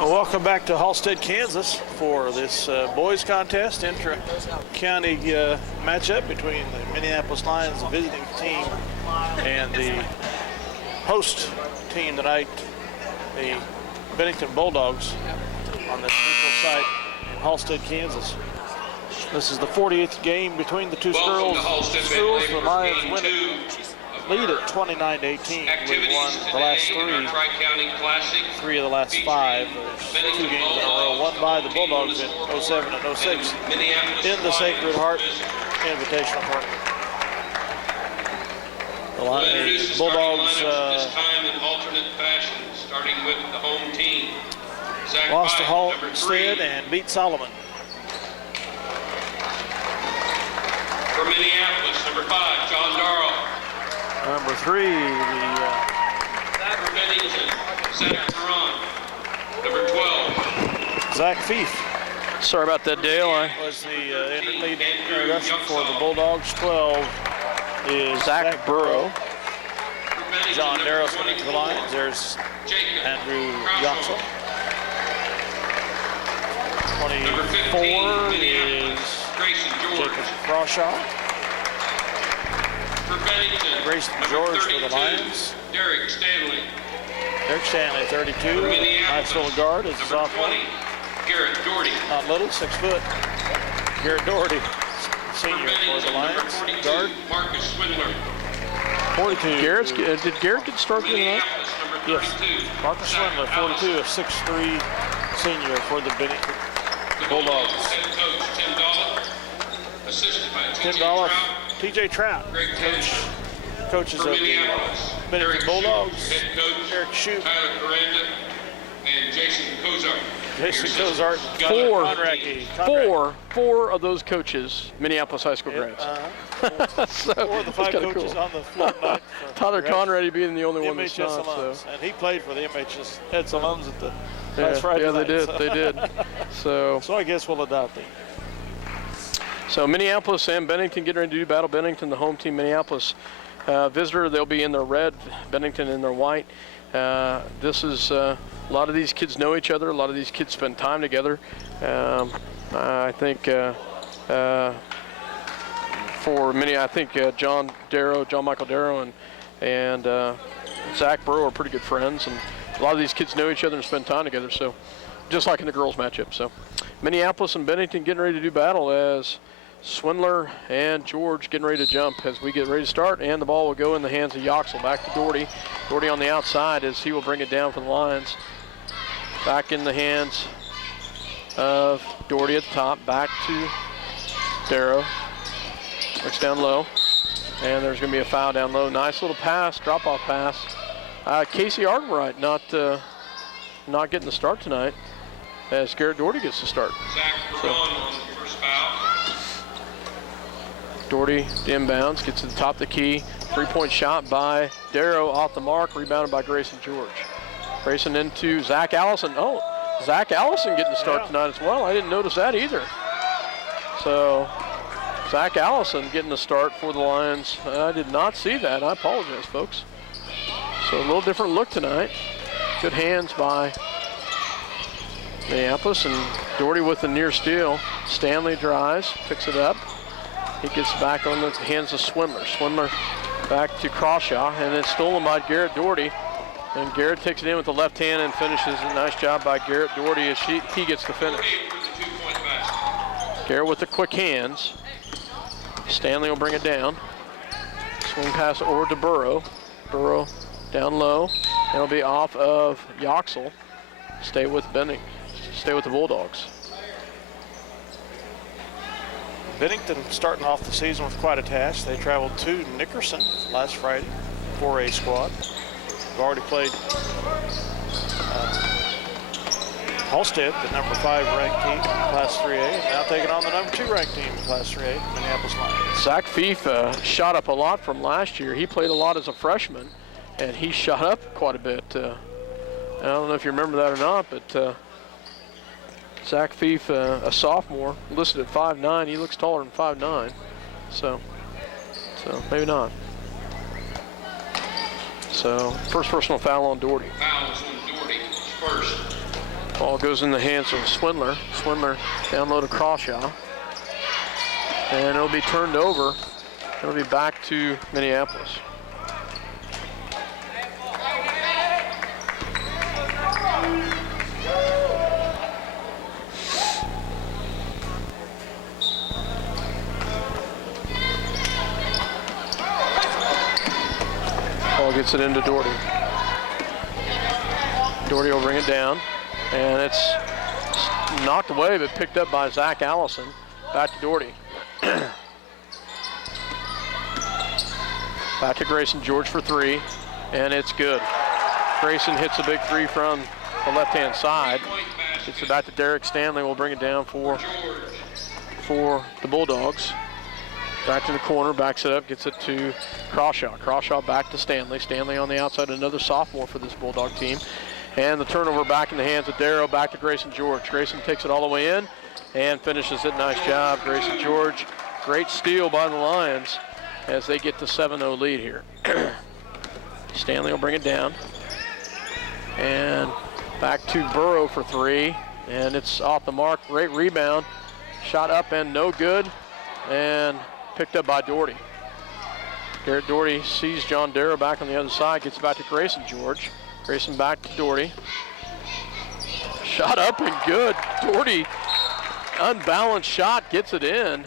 Welcome back to Halstead, Kansas for this boys contest, intra-county matchup between the Minneapolis Lions, the visiting team, and the host team tonight, the Bennington Bulldogs, on the neutral site in Halstead, Kansas. This is the 40th game between the two schools. The Lions win it, lead at 29-18. We've won the last three of the last five. There's 2 games in a row, won by the Bulldogs in 07 and 06 in the Sacred Heart Invitational Tournament. The Bulldogs lost to Halstead and beat Solomon. For Minneapolis, number 5, John Darrell. Number 3, for Bennington, Zach Perron. Number 12, Zach Fief. Sorry about that, Dale. Was the lead introduction for the Bulldogs. 12 is Zach Burrow. John Darrow swinging to the lines. There's Andrew Yoxel. 24 is Jacob Crawshaw. For Bennington, Grayson George for the Lions. Derek Stanley. Derek Stanley, 32. Nice little guard is a sophomore. 20, Garrett Doherty. Not little, 6 foot. Garrett Doherty, senior for the Lions. 42, Guard. Marcus Swindler. 42. Did Garrett get started tonight? Minneapolis, number 32. Yes. Marcus Swindler, 42, a 6'3" senior for the Bennington Bulldogs. Head coach Tim Dollar. Assisted by Tim Dollar, TJ Trout, coaches of the Bennington Bulldogs. Head coach Eric Shoup, Tyler Coranda, and Jason Kozart. Jason Kozart, Four of those coaches, Minneapolis high school grads. So 4 of the 5 coaches cool on the floor tonight. Tyler Conrady being the only one MHS that's not. alums. So. And he played for the MHS alums at the last Friday yeah, night. they did. So I guess we'll adopt him. So Minneapolis and Bennington getting ready to do battle. Bennington, the home team. Minneapolis visitor, they'll be in their red. Bennington in their white. This is a lot of these kids know each other. A lot of these kids spend time together. I think for many, John Michael Darrow and Zach Burrow are pretty good friends, and a lot of these kids know each other and spend time together. So just like in the girls matchup. So Minneapolis and Bennington getting ready to do battle as Swindler and George getting ready to jump as we get ready to start, and the ball will go in the hands of Yoxel. Back to Doherty. Doherty on the outside as he will bring it down for the Lions. Back in the hands of Doherty at the top. Back to Darrow. Looks down low, and there's going to be a foul down low. Nice little pass, drop-off pass. Casey Ardenwright not getting the start tonight as Garrett Doherty gets the start. Zach Perron on the first foul. Doherty inbounds, gets to the top of the key. 3-point shot by Darrow off the mark, rebounded by Grayson George. Grayson into Zach Allison. Oh, Zach Allison getting the start tonight as well. I didn't notice that either. So Zach Allison getting the start for the Lions. I did not see that. I apologize, folks. So a little different look tonight. Good hands by Minneapolis, and Doherty with the near steal. Stanley drives, picks it up. He gets back on the hands of Swindler. Swindler back to Crawshaw, and it's stolen by Garrett Doherty. And Garrett takes it in with the left hand and finishes. A nice job by Garrett Doherty as he gets the finish. Garrett with the quick hands. Stanley will bring it down. Swing pass over to Burrow. Burrow down low. It'll be off of Yoxel. Stay with the Bulldogs. Bennington starting off the season with quite a task. They traveled to Nickerson last Friday, 4A squad. We've already played Halstead, the number 5 ranked team in Class 3A, and now taking on the number 2 ranked team in Class 3A, Minneapolis Lions. Zach Fief shot up a lot from last year. He played a lot as a freshman, and he shot up quite a bit. I don't know if you remember that or not, but Zach Fief, a sophomore, listed at 5'9". He looks taller than 5'9", so maybe not. So first personal foul on Doherty. Fouls on Doherty, first. Ball goes in the hands of Swindler. Swindler down low to Crawshaw. And it'll be turned over. It'll be back to Minneapolis. Ball gets it into Doherty. Doherty will bring it down, and it's knocked away but picked up by Zach Allison. Back to Doherty. Back to Grayson George for three, and it's good. Grayson hits a big three from the left-hand side. Gets it back to Derek Stanley. Will bring it down for the Bulldogs. Back to the corner, backs it up, gets it to Crawshaw. Crawshaw back to Stanley. Stanley on the outside, another sophomore for this Bulldog team. And the turnover back in the hands of Darrow, back to Grayson George. Grayson takes it all the way in and finishes it. Nice job, Grayson George. Great steal by the Lions as they get the 7-0 lead here. Stanley will bring it down. And back to Burrow for three. And it's off the mark. Great rebound. Shot up and no good. And picked up by Doherty. Garrett Doherty sees John Darrow back on the other side. Gets it back to Grayson George. Grayson back to Doherty. Shot up and good. Doherty, unbalanced shot, gets it in.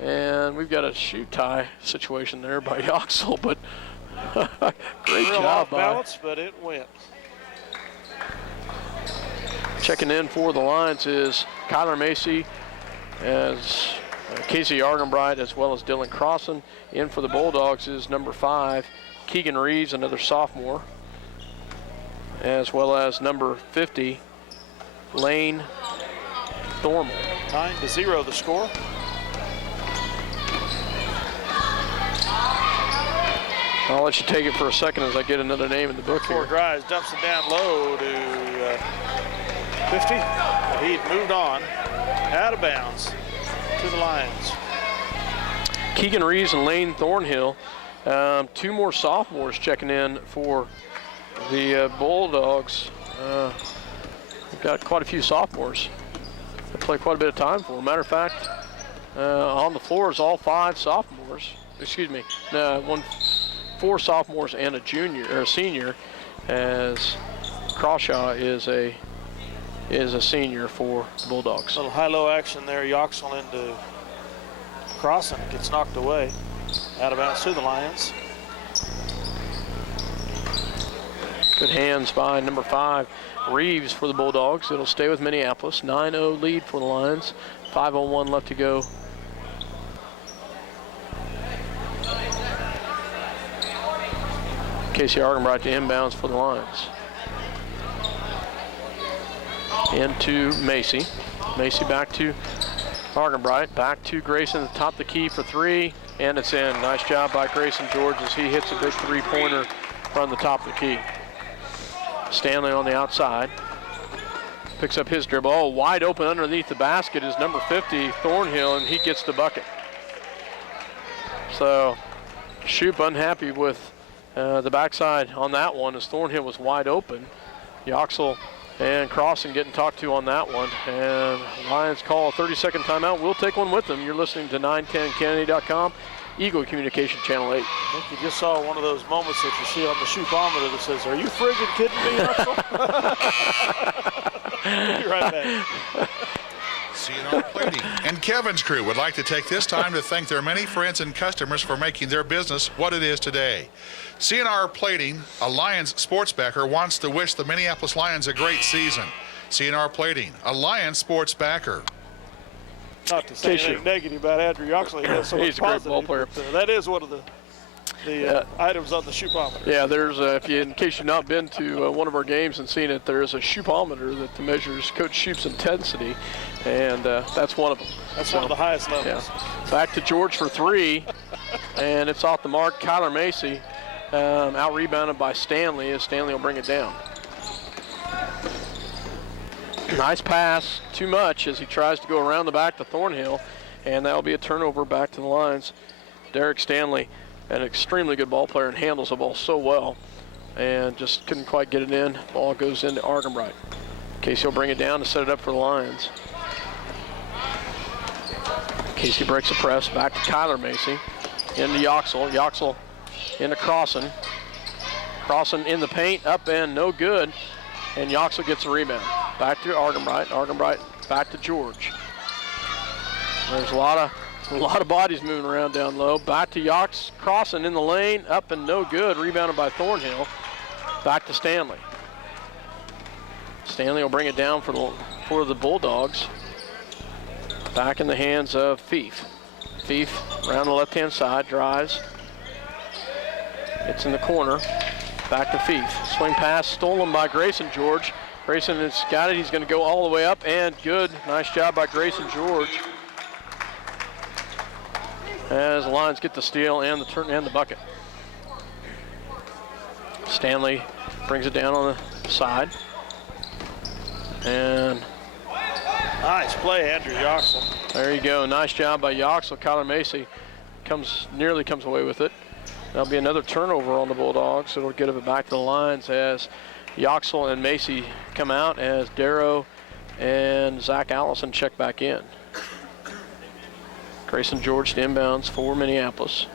And we've got a shoe tie situation there by Yoxel, but great Real job off by. balance, but it went. Checking in for the Lions is Kyler Macy, as Casey Argenbright, as well as Dylan Crossan. In for the Bulldogs is number 5, Keegan Reeves, another sophomore, as well as number 50, Lane Thormal. 9-0 the score. I'll let you take it for a second as I get another name in the book Four here. drives, dumps it down low to 50. He'd moved on, out of bounds to the Lions. Keegan Reeves and Lane Thornhill, two more sophomores checking in for the Bulldogs. We've got quite a few sophomores that play quite a bit of time for them. Matter of fact, on the floor is all 5 sophomores. Excuse me, 4 sophomores and a junior or a senior, as Crawshaw is a senior for the Bulldogs. Little high-low action there. Yoxel into Crossan, gets knocked away. Out of bounds to the Lions. Good hands by number 5, Reeves, for the Bulldogs. It'll stay with Minneapolis. 9-0 lead for the Lions. 5:01 left to go. Casey Argenbright to inbounds for the Lions. Into Macy. Macy back to Argenbright. Back to Grayson at the top of the key for 3. And it's in. Nice job by Grayson George as he hits a big 3-pointer from the top of the key. Stanley on the outside. Picks up his dribble. Oh, wide open underneath the basket is number 50, Thornhill, and he gets the bucket. So, Shoup unhappy with the backside on that one as Thornhill was wide open. Yoxel and Crossan getting talked to on that one. And Lions call a 30-second timeout. We'll take one with them. You're listening to 910kennedy.com, Eagle Communication Channel 8. I think you just saw one of those moments that you see on the shoopometer that says, "Are you friggin' kidding me, Yoxel?" Be right back. C&R Plating and Kevin's crew would like to take this time to thank their many friends and customers for making their business what it is today. C&R Plating, a Lions sports backer, wants to wish the Minneapolis Lions a great season. C&R Plating, a Lions sports backer. Not to say anything negative about Andrew Yoxley. He has so much He's a great positive, ball player. but, that is one of the items on the shoopometer. Yeah, there's in case you've not been to one of our games and seen it, there is a shoopometer that measures Coach Shoup's intensity, and that's one of them. That's one of the highest levels. Yeah. Back to George for 3, and it's off the mark. Kyler Macy out rebounded by Stanley, as Stanley will bring it down. Nice pass, too much as he tries to go around the back to Thornhill, and that'll be a turnover back to the Lions. Derek Stanley, an extremely good ball player and handles the ball so well, and just couldn't quite get it in. Ball goes into Argenbright. Casey will bring it down to set it up for the Lions. Casey breaks the press, back to Kyler Macy. Into Yoxel. Yoxel into Crossan. Crossan in the paint, up and no good. And Yoxel gets a rebound. Back to Argenbright. Argenbright back to George. There's a lot of bodies moving around down low. Back to Crossan in the lane, up and no good. Rebounded by Thornhill. Back to Stanley. Stanley will bring it down for the Bulldogs. Back in the hands of Fief. Fief around the left-hand side, drives. It's in the corner. Back to Fief. Swing pass stolen by Grayson George. Grayson has got it. He's going to go all the way up, and good. Nice job by Grayson George. As the Lions get the steal and the turn and the bucket. Stanley brings it down on the side. And nice play, Andrew Yoxel. there you go. Nice job by Yoxel. Kyler Macy nearly comes away with it. That'll be another turnover on the Bulldogs. It'll get it back to the Lions as Yoxel and Macy come out, as Darrow and Zach Allison check back in. Grayson George to inbounds for Minneapolis.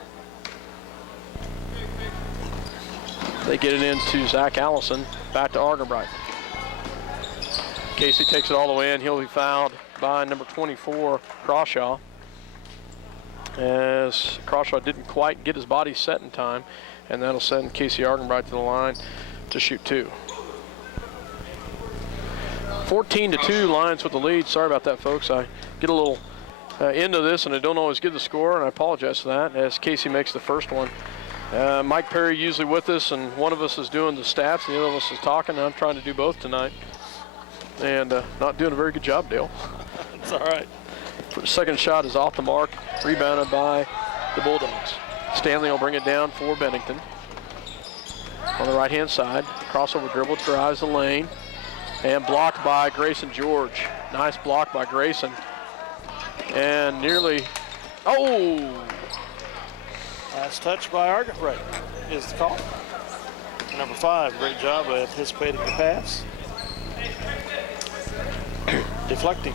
They get it into Zach Allison, back to Argenbright. Casey takes it all the way in. He'll be fouled by number 24, Crawshaw, as Crawshaw didn't quite get his body set in time, and that'll send Casey Argenbright to the line to shoot two. 14-2, Lions with the lead. Sorry about that, folks. I get a little into this, and I don't always get the score, and I apologize for that, as Casey makes the first one. Mike Perry usually with us, and one of us is doing the stats, and the other of us is talking, and I'm trying to do both tonight. And not doing a very good job, Dale. It's all right. Second shot is off the mark, rebounded by the Bulldogs. Stanley will bring it down for Bennington. On the right-hand side, crossover dribble, drives the lane, and blocked by Grayson George. Nice block by Grayson. And nearly, Last touch by Argenbright is the call. Number 5, great job of anticipating the pass. Deflecting.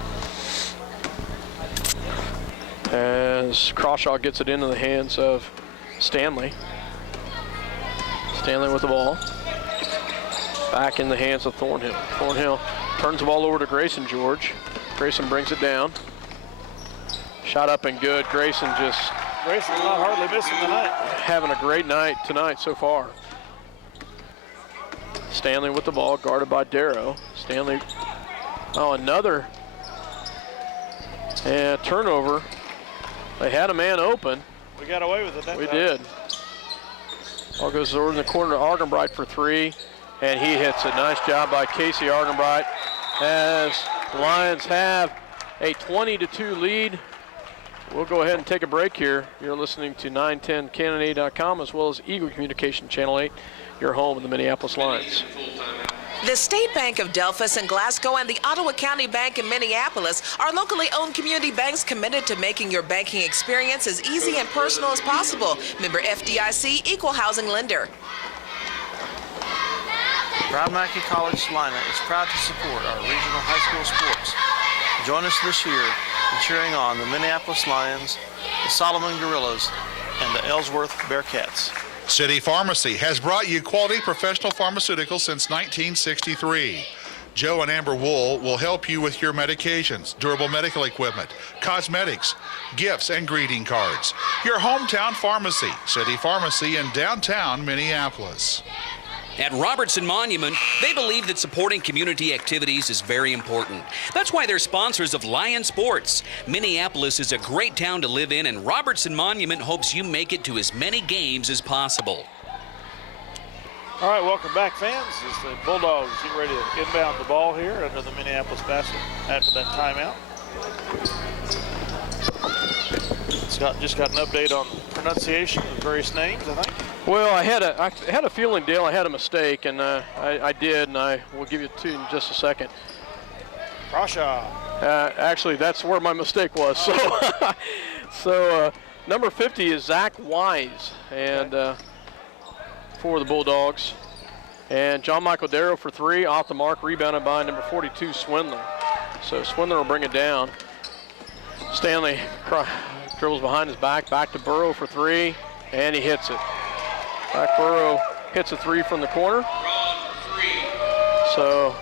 As Crawshaw gets it into the hands of Stanley. Stanley with the ball. Back in the hands of Thornhill. Thornhill turns the ball over to Grayson George. Grayson brings it down. Shot up and good. Grayson's not hardly missing tonight. Having a great night tonight so far. Stanley with the ball, guarded by Darrow. Stanley, another turnover. They had a man open. We got away with it that time. We did. Ball goes over in the corner to Argenbright for 3, and he hits it. Nice job by Casey Argenbright, as the Lions have a 20-2 lead. We'll go ahead and take a break here. You're listening to 910canada.com as well as Eagle Communication Channel 8, your home of the Minneapolis Lions. The State Bank of Delphus and Glasgow and the Ottawa County Bank in Minneapolis are locally owned community banks committed to making your banking experience as easy and personal as possible. Member FDIC, equal housing lender. Brown Mackey College Salina is proud to support our regional high school sports. Join us this year in cheering on the Minneapolis Lions, the Solomon Gorillas, and the Ellsworth Bearcats. City Pharmacy has brought you quality professional pharmaceuticals since 1963. Joe and Amber Wool will help you with your medications, durable medical equipment, cosmetics, gifts, and greeting cards. Your hometown pharmacy, City Pharmacy in downtown Minneapolis. At Robertson Monument, they believe that supporting community activities is very important. That's why they're sponsors of Lion Sports. Minneapolis is a great town to live in, and Robertson Monument hopes you make it to as many games as possible. All right, welcome back, fans. As the Bulldogs get ready to inbound the ball here under the Minneapolis basket after that timeout. Just got an update on pronunciation of various names, I think. Well, I had a feeling, Dale, I had a mistake, and I did, and I will give you two in just a second. Crawshaw. Actually, that's where my mistake was. So, number 50 is Zach Wise, and for the Bulldogs, And John Michael Darrow for 3, off the mark, rebounded by number 42, Swindler. So Swindler will bring it down. Stanley dribbles behind his back to Burrow for 3, and he hits it. Back Burrow hits a 3 from the corner. So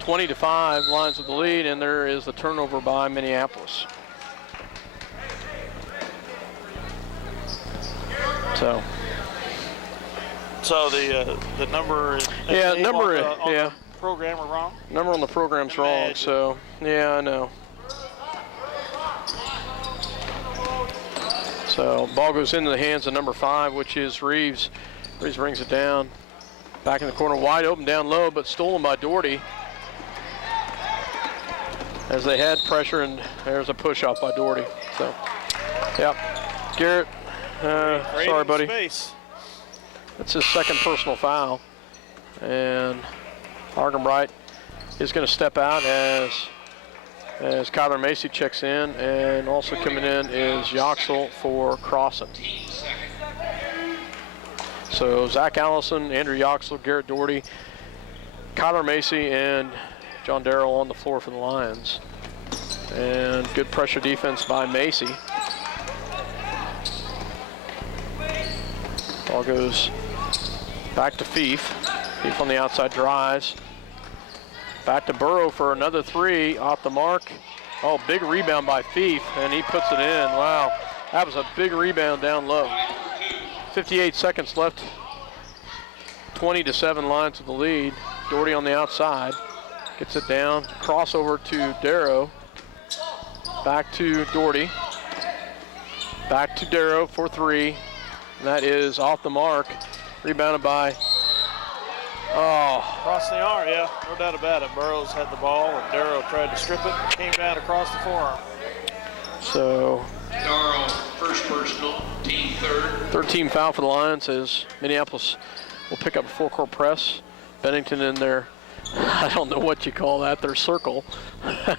20-5, Lions with the lead, and there is the turnover by Minneapolis. So the number is number on the program are wrong. Number on the program's wrong. So yeah, I know. So ball goes into the hands of number 5, which is Reeves. Reeves brings it down. Back in the corner, wide open down low, but stolen by Doherty. As they had pressure, and there's a push off by Doherty. So, yeah, Garrett, sorry, buddy. Space. That's his second personal foul. And Argenbright is going to step out as Kyler Macy checks in, and also coming in is Yoxel for Crossan. So Zach Allison, Andrew Yoxel, Garrett Doherty, Kyler Macy, and John Darrow on the floor for the Lions. And good pressure defense by Macy. Ball goes back to Fief. Fief on the outside drives. Back to Burrow for another 3, off the mark. Oh, big rebound by Fief, and he puts it in. Wow, that was a big rebound down low. 58 seconds left. 20-7, Lions with the lead. Doherty on the outside. Gets it down. Crossover to Darrow. Back to Doherty. Back to Darrow for 3. And that is off the mark. Rebounded by... Across the arm, yeah, no doubt about it. Burrows had the ball, and Darrow tried to strip it. Came down across the forearm. So... Darrow, first personal, team third. Third team foul for the Lions as Minneapolis will pick up a full-court press. Bennington in there. I don't know what you call that, their circle.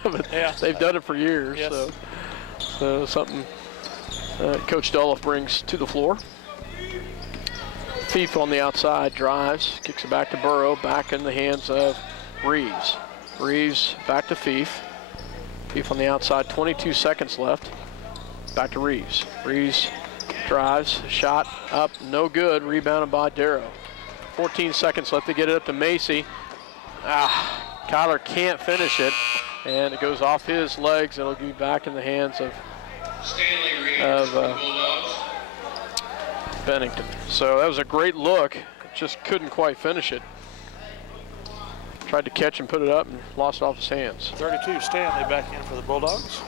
But yeah, they've done it for years. Yes. So something Coach Doloff brings to the floor. Fief on the outside drives, kicks it back to Burrow, back in the hands of Reeves. Reeves back to Fief. Fief on the outside, 22 seconds left. Back to Reeves. Reeves drives, shot up, no good, rebounded by Darrow. 14 seconds left to get it up to Macy. Kyler can't finish it, and it goes off his legs. It'll be back in the hands of Bennington. So that was a great look, just couldn't quite finish it. Tried to catch and put it up and lost it off his hands. 32, Stanley back in for the Bulldogs.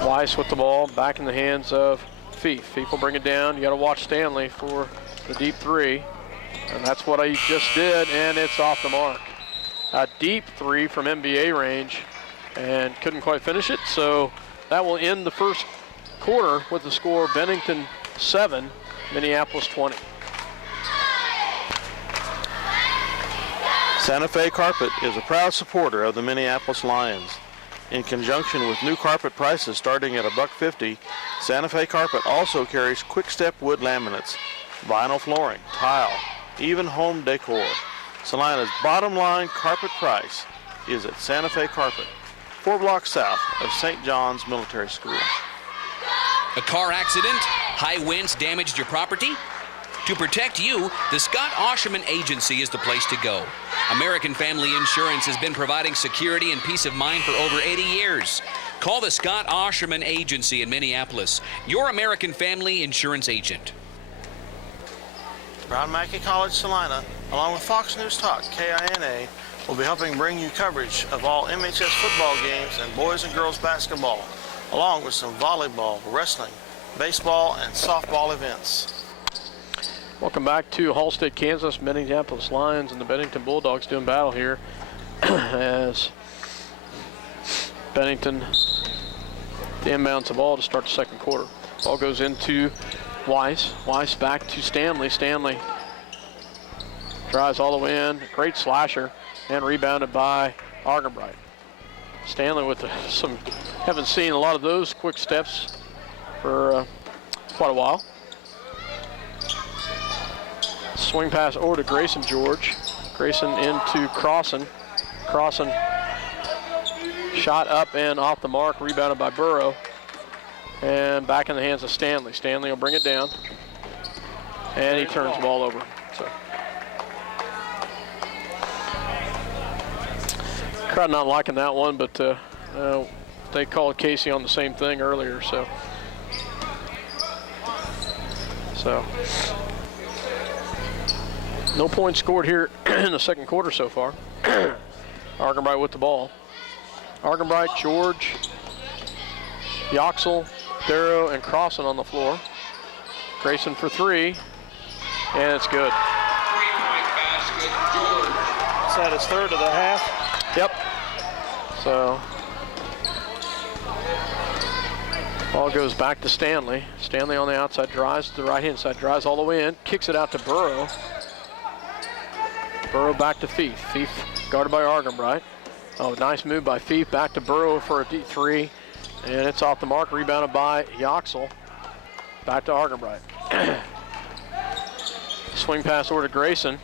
Weiss with the ball, back in the hands of Fief. Fief will bring it down. You got to watch Stanley for the deep 3. And that's what I just did, and it's off the mark. A deep 3 from NBA range, and couldn't quite finish it. So that will end the first quarter with the score Bennington 7, Minneapolis 20. Santa Fe Carpet is a proud supporter of the Minneapolis Lions. In conjunction with new carpet prices starting at $1.50, Santa Fe Carpet also carries quick-step wood laminates, vinyl flooring, tile, even home decor. Salina's bottom line carpet price is at Santa Fe Carpet, 4 blocks south of St. John's Military School. A car accident? High winds damaged your property? To protect you, the Scott Osherman Agency is the place to go. American Family Insurance has been providing security and peace of mind for over 80 years. Call the Scott Osherman Agency in Minneapolis, your American Family Insurance agent. Brown Mackie College Salina, along with Fox News Talk, KINA, will be helping bring you coverage of all MHS football games and boys and girls basketball, along with some volleyball, wrestling, baseball, and softball events. Welcome back to Halstead, Kansas. Minneapolis Lions and the Bennington Bulldogs doing battle here as Bennington inbounds the ball to start the second quarter. Ball goes into Weiss. Weiss back to Stanley. Stanley drives all the way in. Great slasher and rebounded by Argenbright. Stanley with some, haven't seen a lot of those quick steps for quite a while. Swing pass over to Grayson George. Grayson into Crossan. Crossan shot up and off the mark, rebounded by Burrow. And back in the hands of Stanley. Stanley will bring it down. And he turns the ball over. So, crowd not liking that one, but they called Casey on the same thing earlier, so no points scored here in the second quarter so far. Argenbright with the ball. Argenbright, George, Yoxel, Darrow, and Crossan on the floor. Grayson for three, and it's good. 3-point basket, George. Is that his third of the half? Yep. So, ball goes back to Stanley. Stanley on the outside drives to the right-hand side, drives all the way in, kicks it out to Burrow. Burrow back to Fief. Fief guarded by Argenbright. Oh, nice move by Fief. Back to Burrow for a deep three, and it's off the mark, rebounded by Yoxel. Back to Argenbright. Swing pass over to Grayson.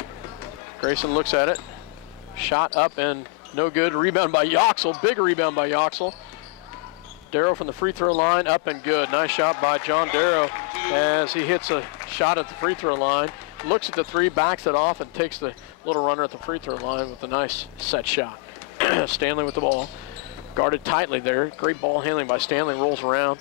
Grayson looks at it. Shot up and no good. Rebound by Yoxel. Big rebound by Yoxel. Darrow from the free throw line, up and good. Nice shot by John Darrow as he hits a shot at the free throw line. Looks at the three, backs it off, and takes the little runner at the free throw line with a nice set shot. Stanley with the ball. Guarded tightly there. Great ball handling by Stanley. Rolls around.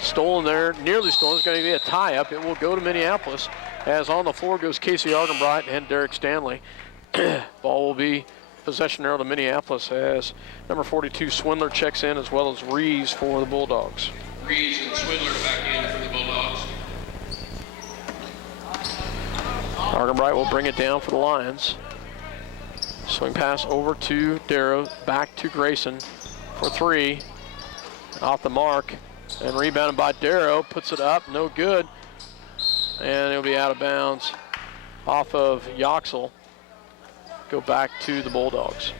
Stolen there. Nearly stolen. It's going to be a tie-up. It will go to Minneapolis as on the floor goes Casey Argenbright and Derek Stanley. Ball will be possession arrow to Minneapolis as number 42 Swindler checks in, as well as Reeves for the Bulldogs. Reeves and Swindler back in for the Bulldogs. Argenbright will bring it down for the Lions. Swing pass over to Darrow, back to Grayson for three. Off the mark and rebounded by Darrow, puts it up, no good. And it'll be out of bounds off of Yoxel. Go back to the Bulldogs.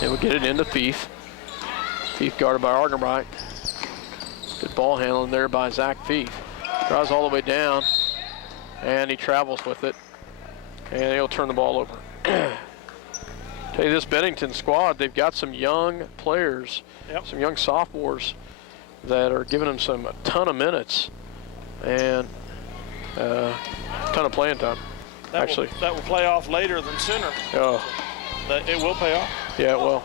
They will get it into Fief. Fief guarded by Argenbright. Good ball handling there by Zach Fief. Drives all the way down, and he travels with it, and he'll turn the ball over. Tell you this Bennington squad, they've got some young players, some young sophomores that are giving them a ton of minutes and a ton of playing time. That will play off later than sooner. Oh. It will pay off. Yeah, it will.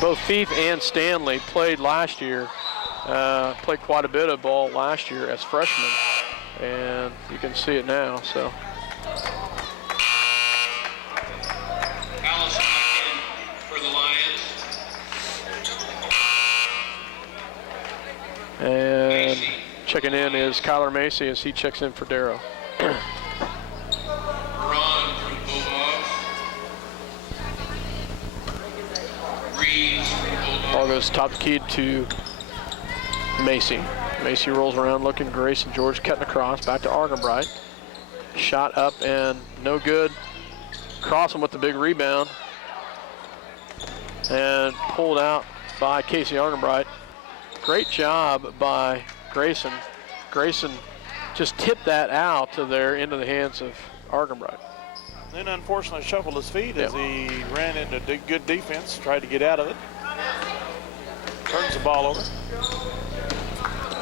Both Fief and Stanley played last year. Played quite a bit of ball last year as freshmen, and you can see it now. So. Allison back in for the Lions. And Macy. checking in is Kyler Macy as he checks in for Darrow. Ron from Bulldogs. Reeves from Bulldogs. Ball goes top keyed to Macy. Macy rolls around looking. Grayson George cutting across. Back to Argenbright. Shot up and no good. Crossan with the big rebound. And pulled out by Casey Argenbright. Great job by Grayson. Grayson just tipped that out to there into the hands of Argenbright. Then unfortunately shuffled his feet as he ran into good defense, tried to get out of it. Turns the ball over.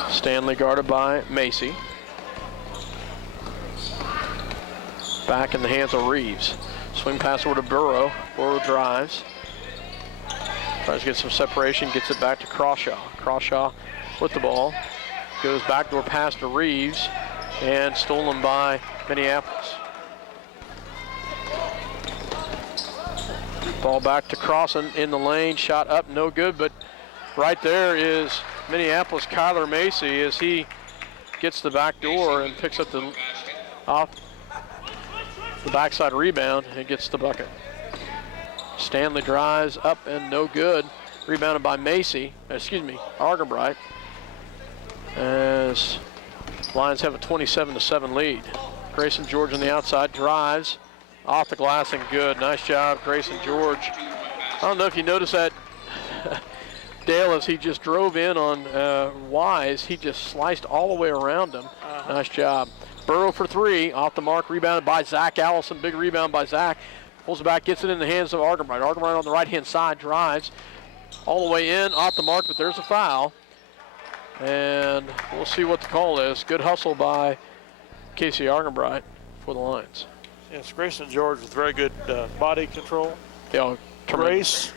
Stanley guarded by Macy. Back in the hands of Reeves. Swing pass over to Burrow. Burrow drives. Tries to get some separation, gets it back to Crawshaw. Crawshaw with the ball. Goes backdoor pass to Reeves and stolen by Minneapolis. Ball back to Crossan in the lane. Shot up, no good, but right there is Minneapolis Kyler Macy as he gets the back door and picks up the backside rebound and gets the bucket. Stanley drives up and no good. Rebounded by Argenbright. As Lions have a 27-7 lead. Grayson George on the outside drives off the glass and good. Nice job, Grayson George. I don't know if you noticed that Dale, as he just drove in on Wise, he just sliced all the way around him. Nice job. Burrow for three, off the mark, rebounded by Zach Allison. Big rebound by Zach. Pulls it back, gets it in the hands of Argenbright. Argenbright on the right-hand side, drives all the way in, off the mark, but there's a foul. And we'll see what the call is. Good hustle by Casey Argenbright for the Lions. Yes, Grayson George with very good body control. Yeah, Grace.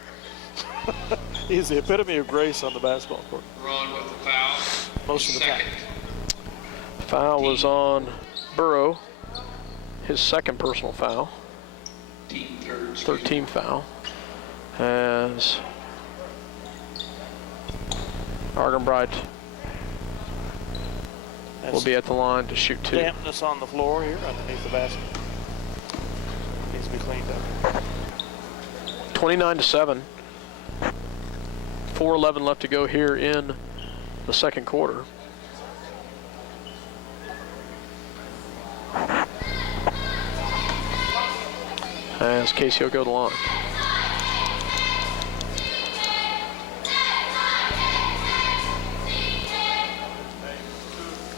He's the epitome of grace on the basketball court. Ron with the foul. Most of the time. Foul was on Burrow, his second personal foul. Third team foul. As Argenbright will be at the line to shoot two. Dampness on the floor here underneath the basket. Needs to be cleaned up. 29-7. 4:11 left to go here in the second quarter. As Casey will go to the line.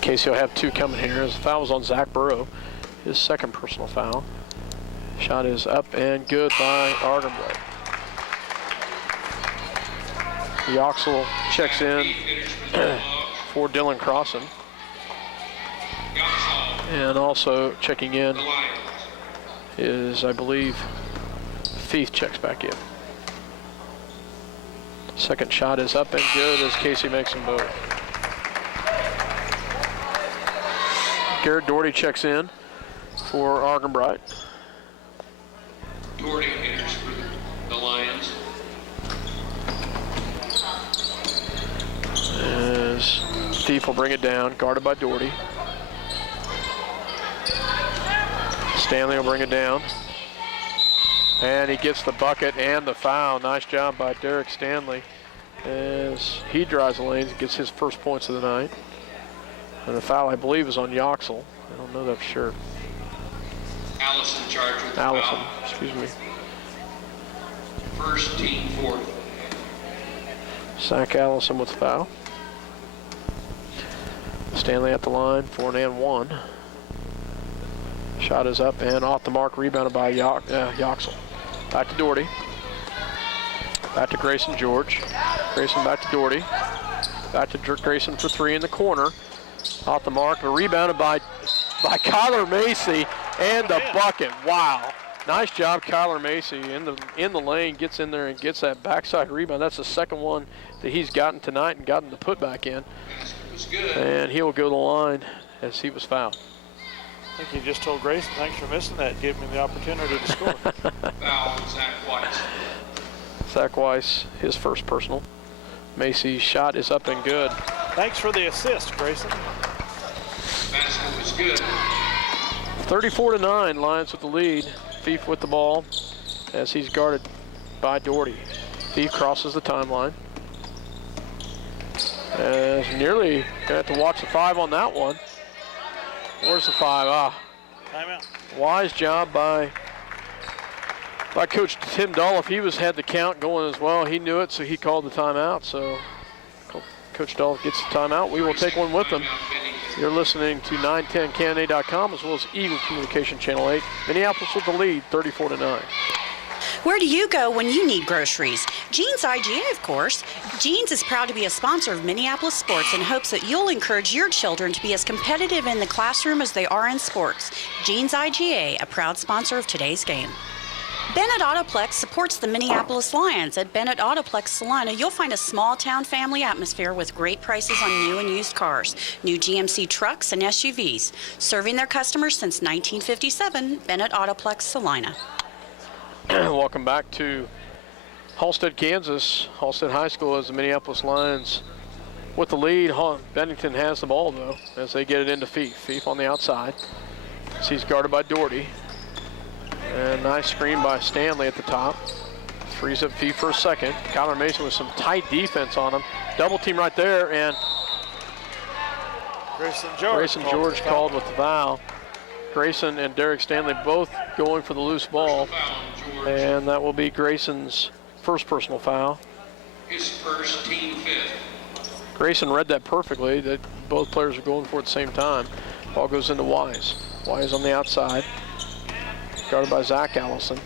Casey will have two coming here as the foul was on Zach Burrow, his second personal foul. Shot is up and good by Argenbright. Yoxel checks in for Dylan Crossan. And also checking in is, I believe, Feith checks back in. Second shot is up and good as Casey makes them both. Garrett Doherty checks in for Argenbright. Doherty enters for the Lions. As Feith will bring it down, guarded by Doherty. Stanley will bring it down. And he gets the bucket and the foul. Nice job by Derek Stanley as he drives the lanes and gets his first points of the night. And the foul, I believe, is on Yoxel. I don't know that for sure. Allison charged with the Allison, foul. excuse me. First, team fourth. Zach Allison with the foul. Stanley at the line for an and one. Shot is up and off the mark, rebounded by Yoxel. Back to Doherty. Back to Grayson George. Grayson back to Doherty. Back to Grayson for three in the corner. Off the mark, but rebounded by Kyler Macy and the bucket. Wow. Nice job, Kyler Macy in the lane, gets in there and gets that backside rebound. That's the second one that he's gotten tonight and gotten the putback in. Was good. And he will go to the line as he was fouled. I think you just told Grayson, thanks for missing that. Gave me the opportunity to score. Foul on Zach Weiss. Zach Weiss, his first personal. Macy's shot is up and good. Thanks for the assist, Grayson. Basket was good. 34-9, Lions with the lead. Feith with the ball as he's guarded by Doherty. Feith crosses the timeline. As nearly gonna have to watch the five on that one. Where's the five? Timeout. Wise job by Coach Tim Dull. If he had the count going as well, he knew it, so he called the timeout. So Coach Dull gets the timeout. We will take one with him. You're listening to 910canada.com as well as Eagle Communication Channel 8. Minneapolis with the lead, 34-9. Where do you go when you need groceries? Jeans IGA, of course. Jeans is proud to be a sponsor of Minneapolis sports and hopes that you'll encourage your children to be as competitive in the classroom as they are in sports. Jeans IGA, a proud sponsor of today's game. Bennett Autoplex supports the Minneapolis Lions. At Bennett Autoplex Salina, you'll find a small-town family atmosphere with great prices on new and used cars, new GMC trucks and SUVs. Serving their customers since 1957, Bennett Autoplex Salina. Welcome back to Halstead, Kansas. Halstead High School as the Minneapolis Lions with the lead. Bennington has the ball, though, as they get it into Feith. Feith on the outside. He's guarded by Doherty. And nice screen by Stanley at the top. Frees up Feith for a second. Kyler Mason with some tight defense on him. Double team right there, and Grayson George called with the foul. Grayson and Derek Stanley both going for the loose ball. And that will be Grayson's first personal foul. his first team fifth. Grayson read that perfectly, that both players are going for it at the same time. Ball goes into Wise. Wise on the outside, guarded by Zach Allison.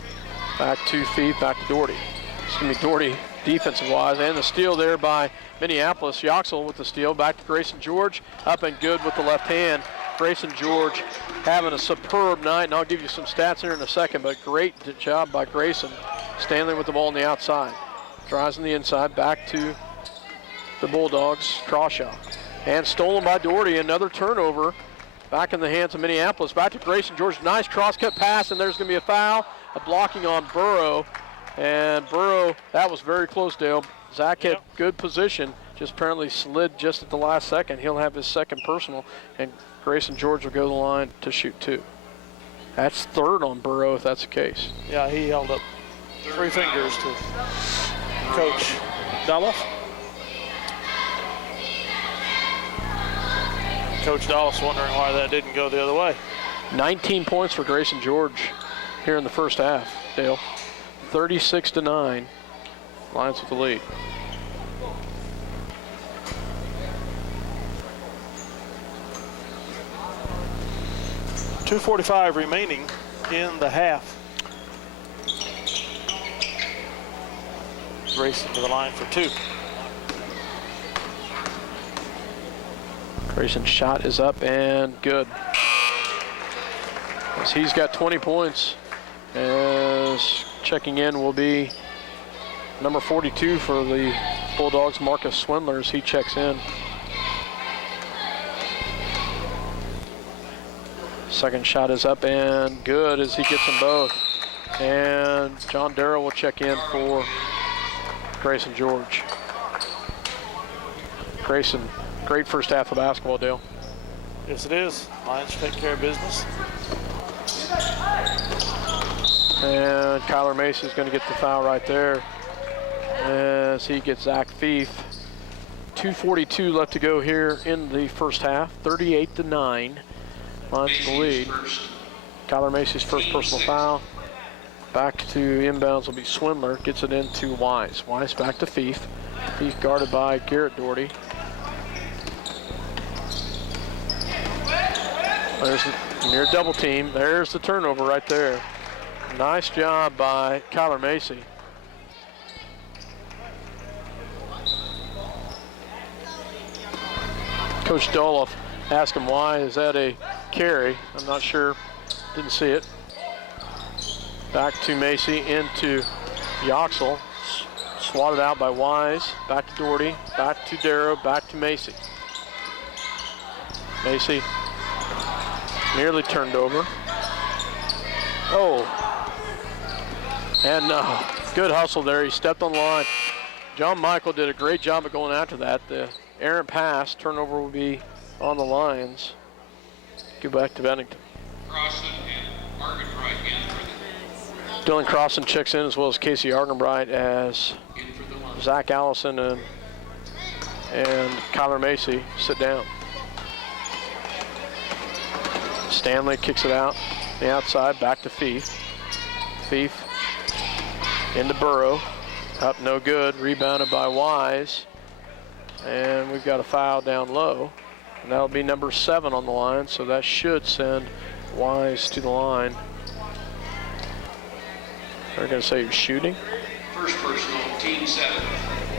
Back to Fife, back to Doherty. It's going to be Doherty defensive-wise, and the steal there by Minneapolis. Yoxel with the steal, back to Grayson George, up and good with the left hand. Grayson George having a superb night, and I'll give you some stats here in a second, but great job by Grayson. Stanley with the ball on the outside. Drives on the inside, back to the Bulldogs, Crawshaw. And stolen by Doherty, another turnover. Back in the hands of Minneapolis, back to Grayson George. Nice cross-cut pass, and there's going to be a foul. A blocking on Burrow. And Burrow, that was very close, Dale. Zach had good position, just apparently slid just at the last second. He'll have his second personal, and Grayson George will go to the line to shoot 2. That's third on Burrow if that's the case. Yeah, he held up 3 fingers to Coach Duluth. Coach Dulles wondering why that didn't go the other way. 19 points for Grayson George here in the first half, Dale. 36-9, Lions with the lead. .245 remaining in the half. Grayson to the line for 2. Grayson's shot is up and good. As he's got 20 points. As checking in will be number 42 for the Bulldogs, Marcus Swindlers. He checks in. Second shot is up and good as he gets them both. And John Darrow will check in for Grayson George. Grayson, great first half of basketball, Dale. Yes, it is. Lions take care of business. And Kyler Macy is going to get the foul right there as he gets Zach Fife. 2:42 left to go here in the first half. 38-9. Lions in the lead. Kyler Macy's first personal foul. Back to inbounds will be Swindler. Gets it into Wise. Wise back to Fife. Fife guarded by Garrett Doherty. There's the near double team. There's the turnover right there. Nice job by Kyler Macy. Coach Doloff asked him why. Is that a carry? I'm not sure. Didn't see it. Back to Macy into Yoxel. Swatted out by Wise. Back to Doherty. Back to Darrow. Back to Macy. Macy nearly turned over. Oh. And good hustle there. He stepped on the line. John Michael did a great job of going after that. The errant pass, turnover will be on the Lions. Go back to Bennington. Crossan and Argenbright in for Dylan Crossan checks in as well as Casey Argenbright as Zach Allison and Kyler Macy sit down. Stanley kicks it out the outside, back to Fife. Fife into Burrow, up no good, rebounded by Wise. And we've got a foul down low. And that'll be number 7 on the line, so that should send Wise to the line. They're going to say he's shooting. first personal, team 7.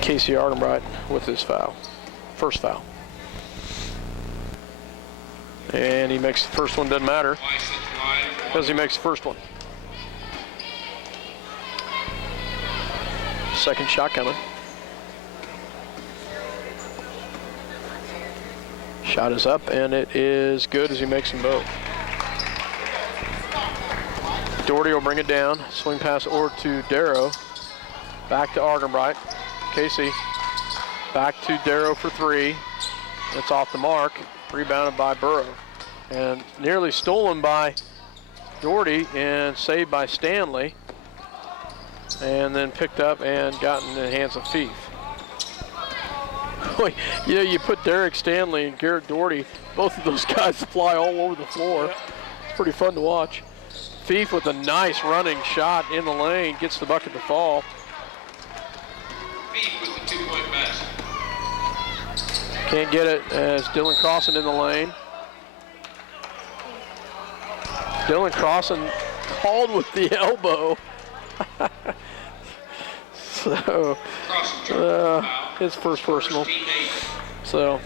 Casey Argenbright with his foul. First foul. And he makes the first one, doesn't matter, because he makes the first one. Second shot coming. Shot is up, and it is good as he makes them both. Doherty will bring it down. Swing pass over to Darrow. Back to Argenbright. Casey back to Darrow for 3. It's off the mark. Rebounded by Burrow. And nearly stolen by Doherty and saved by Stanley. And then picked up and got in the hands of Fife. You know, you put Derek Stanley and Garrett Doherty, both of those guys fly all over the floor. It's pretty fun to watch. Fife with a nice running shot in the lane, gets the bucket to fall. Beef with the 2-point basket. Can't get it as Dylan Crossan in the lane. Dylan Crossan called with the elbow. So, his first personal. So,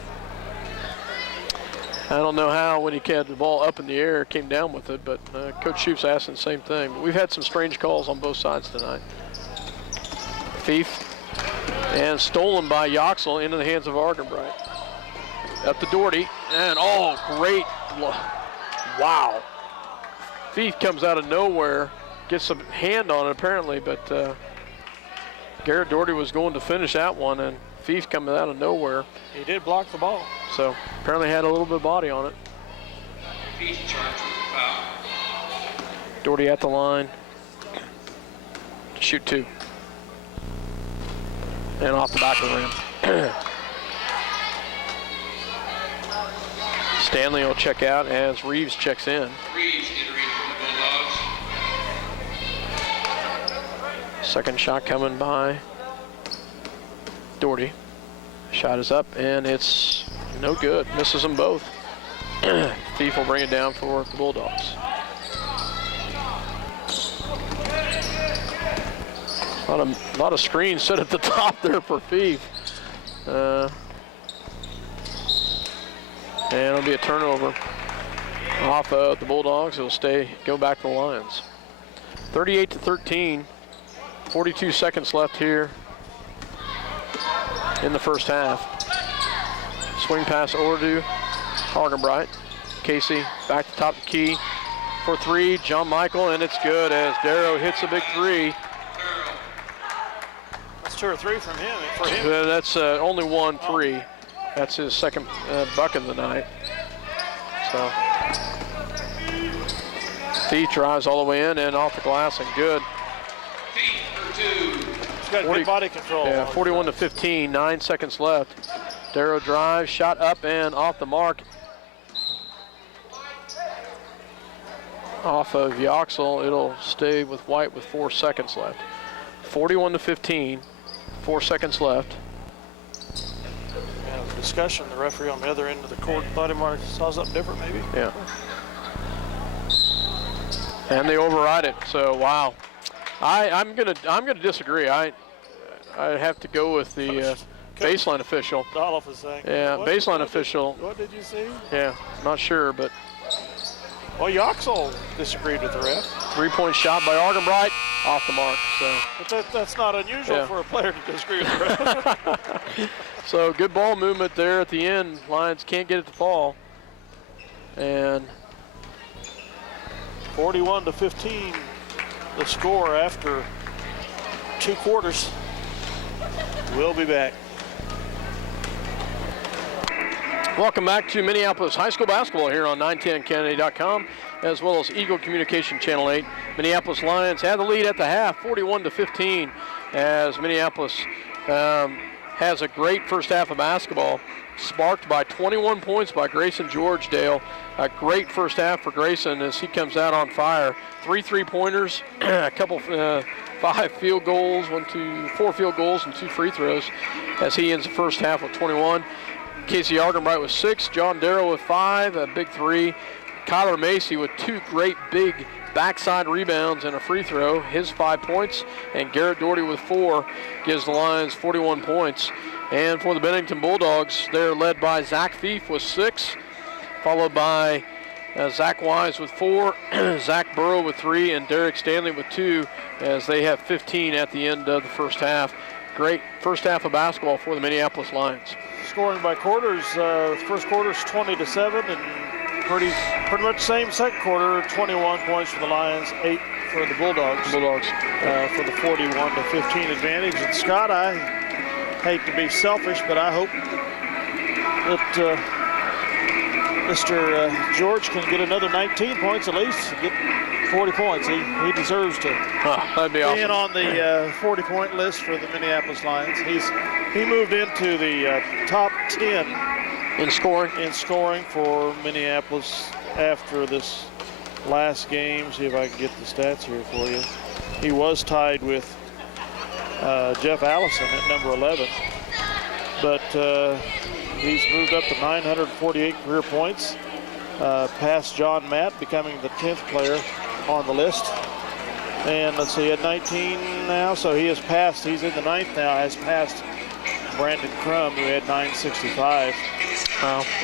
I don't know how when he had the ball up in the air, came down with it, but Coach Shoup's asking the same thing. But we've had some strange calls on both sides tonight. Thief, and stolen by Yoxel into the hands of Argenbright. Up to Doherty, and great, wow. Thief comes out of nowhere, gets some hand on it apparently, but Garrett Doherty was going to finish that one, and Thief coming out of nowhere. He did block the ball. So apparently had a little bit of body on it. Thief charged with the foul. Doherty at the line. Shoot 2. And off the back of the rim. Stanley will check out as Reeves checks in. Reeves entering for the Bulldogs. Second shot coming by Doherty. Shot is up, and it's no good. Misses them both. Thief will bring it down for the Bulldogs. A lot of screens set at the top there for Thief. And it'll be a turnover off of the Bulldogs. It'll go back to the Lions. 38-13. 42 seconds left here in the first half. Swing pass Ordu, Argenbright. Casey back to top of the key for 3. John Michael, and it's good as Darrow hits a big 3. That's 2 or 3 from him. That's only 1 3. That's his second bucket of the night. So Thief drives all the way in and off the glass and good. Thief for 2. He's got good body control. Yeah, 41-15, 9 seconds left. Darrow drives, shot up and off the mark. Off of Yoxel, it'll stay with White with 4 seconds left. 41-15, 4 seconds left. Yeah, discussion, the referee on the other end of the court thought he might have saw something different maybe. Yeah. And they override it, so wow. I'm gonna disagree. I have to go with the baseline official. Dolph is saying. Yeah, baseline official. What did you see? Yeah, not sure, but. Well, Yoxel disagreed with the ref. 3-point shot by Argenbright, off the mark. So. But that's not unusual for a player to disagree with the ref. So good ball movement there at the end. Lions can't get it to fall. And 41-15, the score after 2 quarters. We'll be back. Welcome back to Minneapolis High School basketball here on 910kennedy.com, as well as Eagle Communication Channel 8. Minneapolis Lions had the lead at the half, 41-15, as Minneapolis has a great first half of basketball, sparked by 21 points by Grayson Georgedale. A great first half for Grayson as he comes out on fire. 3 3-pointers, a couple 5 field goals, 4 field goals, and 2 free throws, as he ends the first half with 21. Casey Argenbright with 6, John Darrow with 5, a big 3. Kyler Macy with 2 great big backside rebounds and a free throw, his 5 points. And Garrett Doherty with 4 gives the Lions 41 points. And for the Bennington Bulldogs, they're led by Zach Thief with 6, followed by Zach Wise with 4, Zach Burrow with 3, and Derek Stanley with 2, as they have 15 at the end of the first half. Great first half of basketball for the Minneapolis Lions. Scoring by quarters, first quarter's 20-7, and pretty much same second quarter, 21 points for the Lions, 8 for the Bulldogs. For the 41-15 advantage. And Scott, I hate to be selfish, but I hope that Mr. George can get another 19 points at least, get 40 points. He deserves to that'd be awesome. be in on the 40-point list for the Minneapolis Lions. He moved into the top 10 in scoring for Minneapolis after this last game. See if I can get the stats here for you. He was tied with Jeff Allison at number 11. But he's moved up to 948 career points, past John Matt, becoming the 10th player on the list. And let's see, at 19 now, so he has passed, he's in the 9th now, has passed Brandon Crum, who had 965.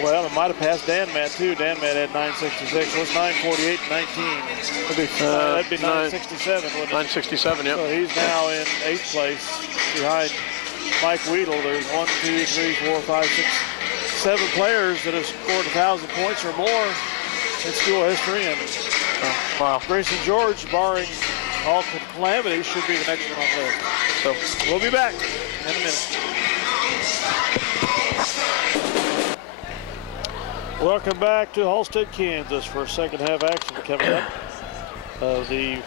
Well, it might have passed Dan Matt too. Dan Matt had 966. What's 948 and 19? That'd be 967, wouldn't it? 967, yep. So he's now in 8th place behind Mike Weedle. There's 1, 2, 3, 4, 5, 6, 7 players that have scored 1,000 points or more in school history. And Grayson George, barring all calamities, should be the next one on the list. So we'll be back in a minute. Welcome back to Halstead, Kansas for second half action coming up. The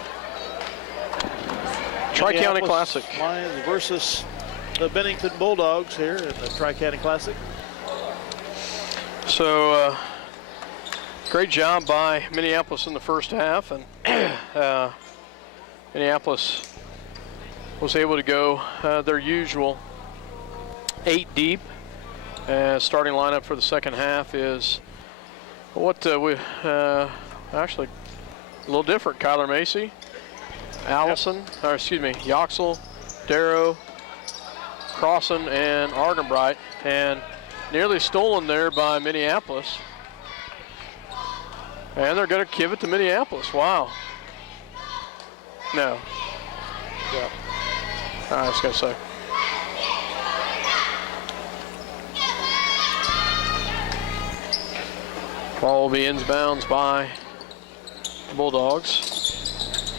Tri-County Classic. Lions versus the Bennington Bulldogs here in the Tri-County Classic. So great job by Minneapolis in the first half, and Minneapolis was able to go their usual 8 deep. Starting lineup for the second half is what we actually a little different. Kyler Macy, Allison, or excuse me, Yoxel, Darrow, Crossan, and Argenbright, and nearly stolen there by Minneapolis. And they're going to give it to Minneapolis. Wow. No. Yeah. I was going to say. Ball will be inbounds by the Bulldogs.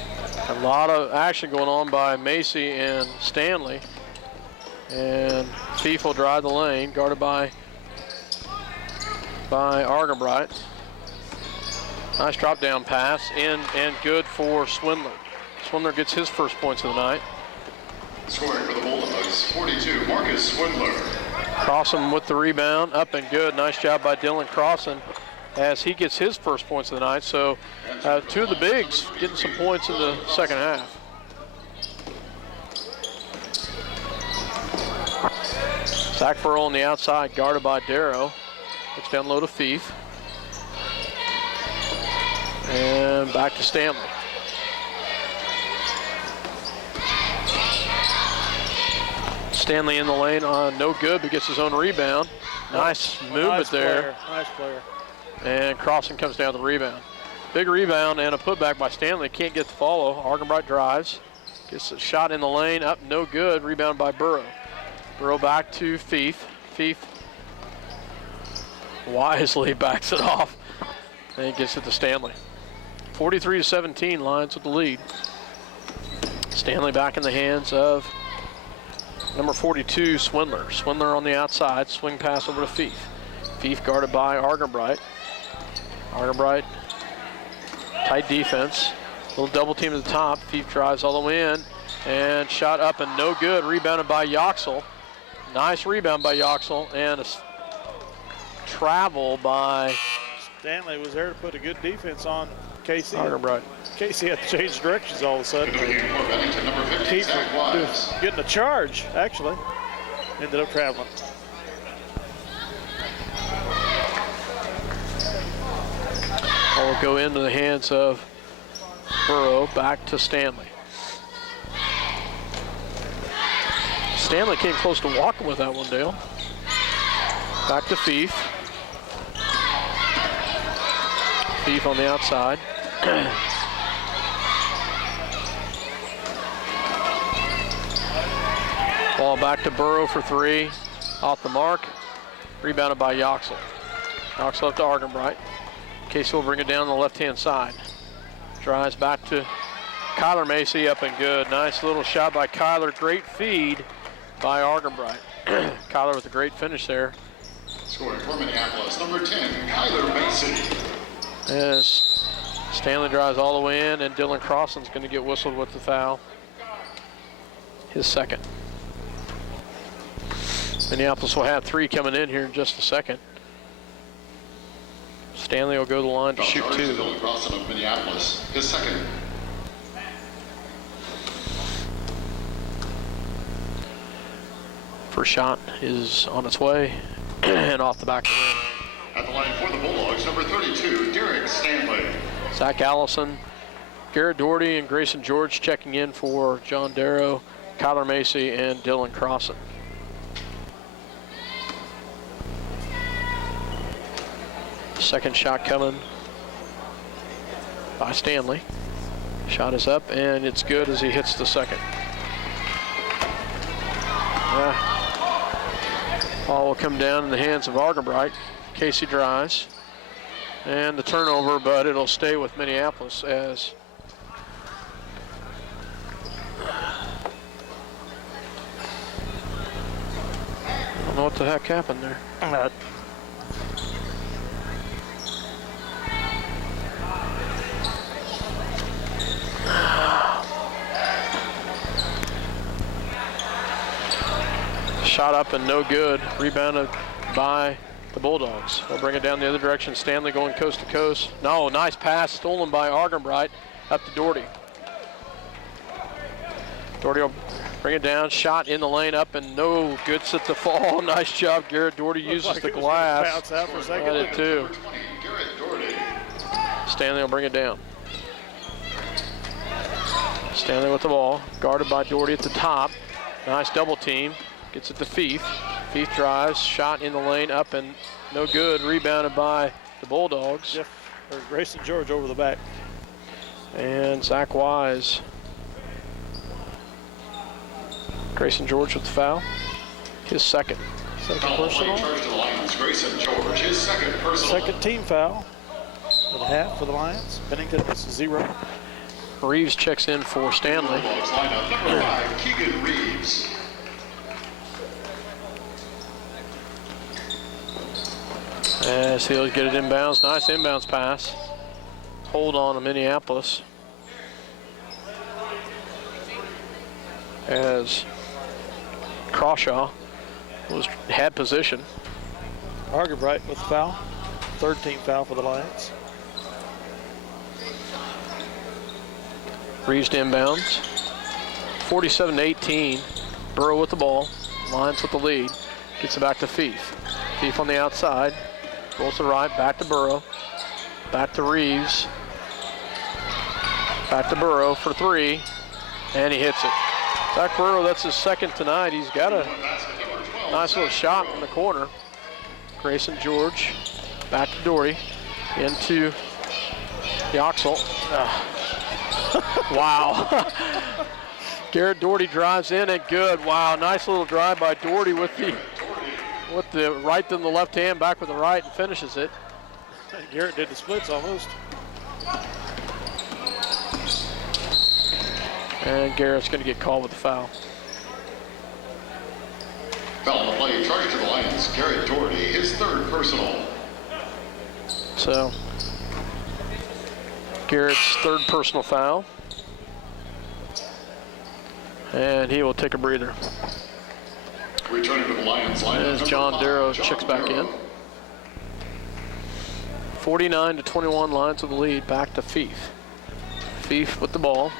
A lot of action going on by Macy and Stanley. And Thief will drive the lane, guarded by Argenbright. Nice drop down pass, in and good for Swindler. Swindler gets his first points of the night. Scoring for the Bulldogs, 42, Marcus Swindler. Crossan with the rebound, up and good. Nice job by Dylan Crossan as he gets his first points of the night. So 2 of the bigs getting some points in the second half. Zach Burrow on the outside, guarded by Darrow. Looks down low to Fief. And back to Stanley. Stanley in the lane, no good, but gets his own rebound. Nice movement there. Nice player. And Crossan comes down the rebound. Big rebound and a putback by Stanley. Can't get the follow. Argenbright drives. Gets a shot in the lane. Up, no good. Rebound by Burrow. Burrow back to Fief. Fief wisely backs it off. And gets it to Stanley. 43-17, Lions with the lead. Stanley back in the hands of number 42, Swindler. Swindler on the outside. Swing pass over to Fief. Fief guarded by Argenbright. Argenbright, tight defense. Little double team at the top. Fief drives all the way in. And shot up and no good. Rebounded by Yoxel. Nice rebound by Yoxel. And a travel by Stanley was there to put a good defense on Casey. Argenbright. Casey had to change directions all of a sudden. Bennington, number 50, Keith Zach Wise. getting a charge, actually. Ended up traveling. Ball will go into the hands of Burrow, back to Stanley. Stanley came close to walking with that one, Dale. Back to Fief. Fief on the outside. Ball back to Burrow for 3. Off the mark. Rebounded by Yoxel. Yoxel up to Argenbright. Casey will bring it down the left-hand side. Drives back to Kyler Macy, up and good. Nice little shot by Kyler. Great feed by Argenbright. Kyler with a great finish there. Scoring for Minneapolis, number 10, Kyler Macy. As Stanley drives all the way in, and Dylan Crossan's going to get whistled with the foul. His second. Minneapolis will have 3 coming in here in just a second. Stanley will go to the line to shoot 2. Dylan Crossan of Minneapolis, his second. First shot is on its way and off the back of the rim. At the line for the Bulldogs, number 32, Derek Stanley. Zach Allison, Garrett Doherty, and Grayson George checking in for John Darrow, Kyler Macy, and Dylan Crossan. Second shot coming by Stanley. Shot is up, and it's good as he hits the second. Ball will come down in the hands of Argenbright. Casey Dries. And the turnover, but it'll stay with Minneapolis as I don't know what the heck happened there. Shot up and no good. Rebounded by the Bulldogs. They'll bring it down the other direction. Stanley going coast to coast. No, nice pass stolen by Argenbright up to Doherty. Doherty will bring it down. Shot in the lane up and no good. At the fall. Nice job, Garrett Doherty uses the glass. Bounce out for a second. Got it too. Stanley will bring it down. Stanley with the ball. Guarded by Doherty at the top. Nice double team. Gets it to Fief. Fief drives, shot in the lane, up and no good. Rebounded by the Bulldogs. Grayson George over the back. And Zach Wise. Grayson George with the foul. His second. Second personal. Grayson George, his second personal. Second team foul for the half for the Lions. Bennington is 0. Reeves checks in for Stanley. Bulldogs lineup, number 5, Keegan Reeves. As he'll get it inbounds. Nice inbounds pass. Hold on to Minneapolis. As Crawshaw had position. Argenbright with the foul. Third team foul for the Lions. Reeves to inbounds. 47-18. Burrow with the ball. Lions with the lead. Gets it back to Fief. Fief on the outside. Rolls to the right, back to Burrow. Back to Reeves. Back to Burrow for 3. And he hits it. Zach Burrow, that's his second tonight. He's got a nice little shot in the corner. Grayson George. Back to Doherty. Into the Oxel. Wow. Garrett Doherty drives in and good. Wow, nice little drive by Doherty with the right then the left hand, back with the right, and finishes it. Garrett did the splits almost. And Garrett's going to get called with the foul. Foul on the play, charge to the Lions, Garrett Doherty, his third personal. So, Garrett's third personal foul. And he will take a breather. Returning to the Lions lineup. As John Darrow checks back in. 49-21, Lions with the lead. Back to Fief. Fief with the ball.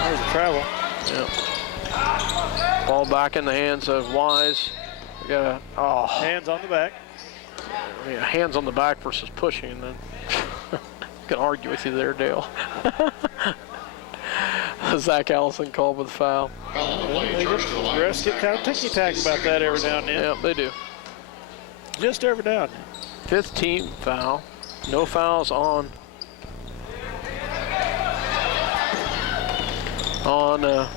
There's the travel. Yeah. Ball back in the hands of Wise. We got hands on the back. Yeah, hands on the back versus pushing. And then can argue with you there, Dale. Zach Allison called with a foul. Refs get kind of ticky-tack about that every now and then. Yeah, they do. Just every now and then. Fifth team foul. No fouls on the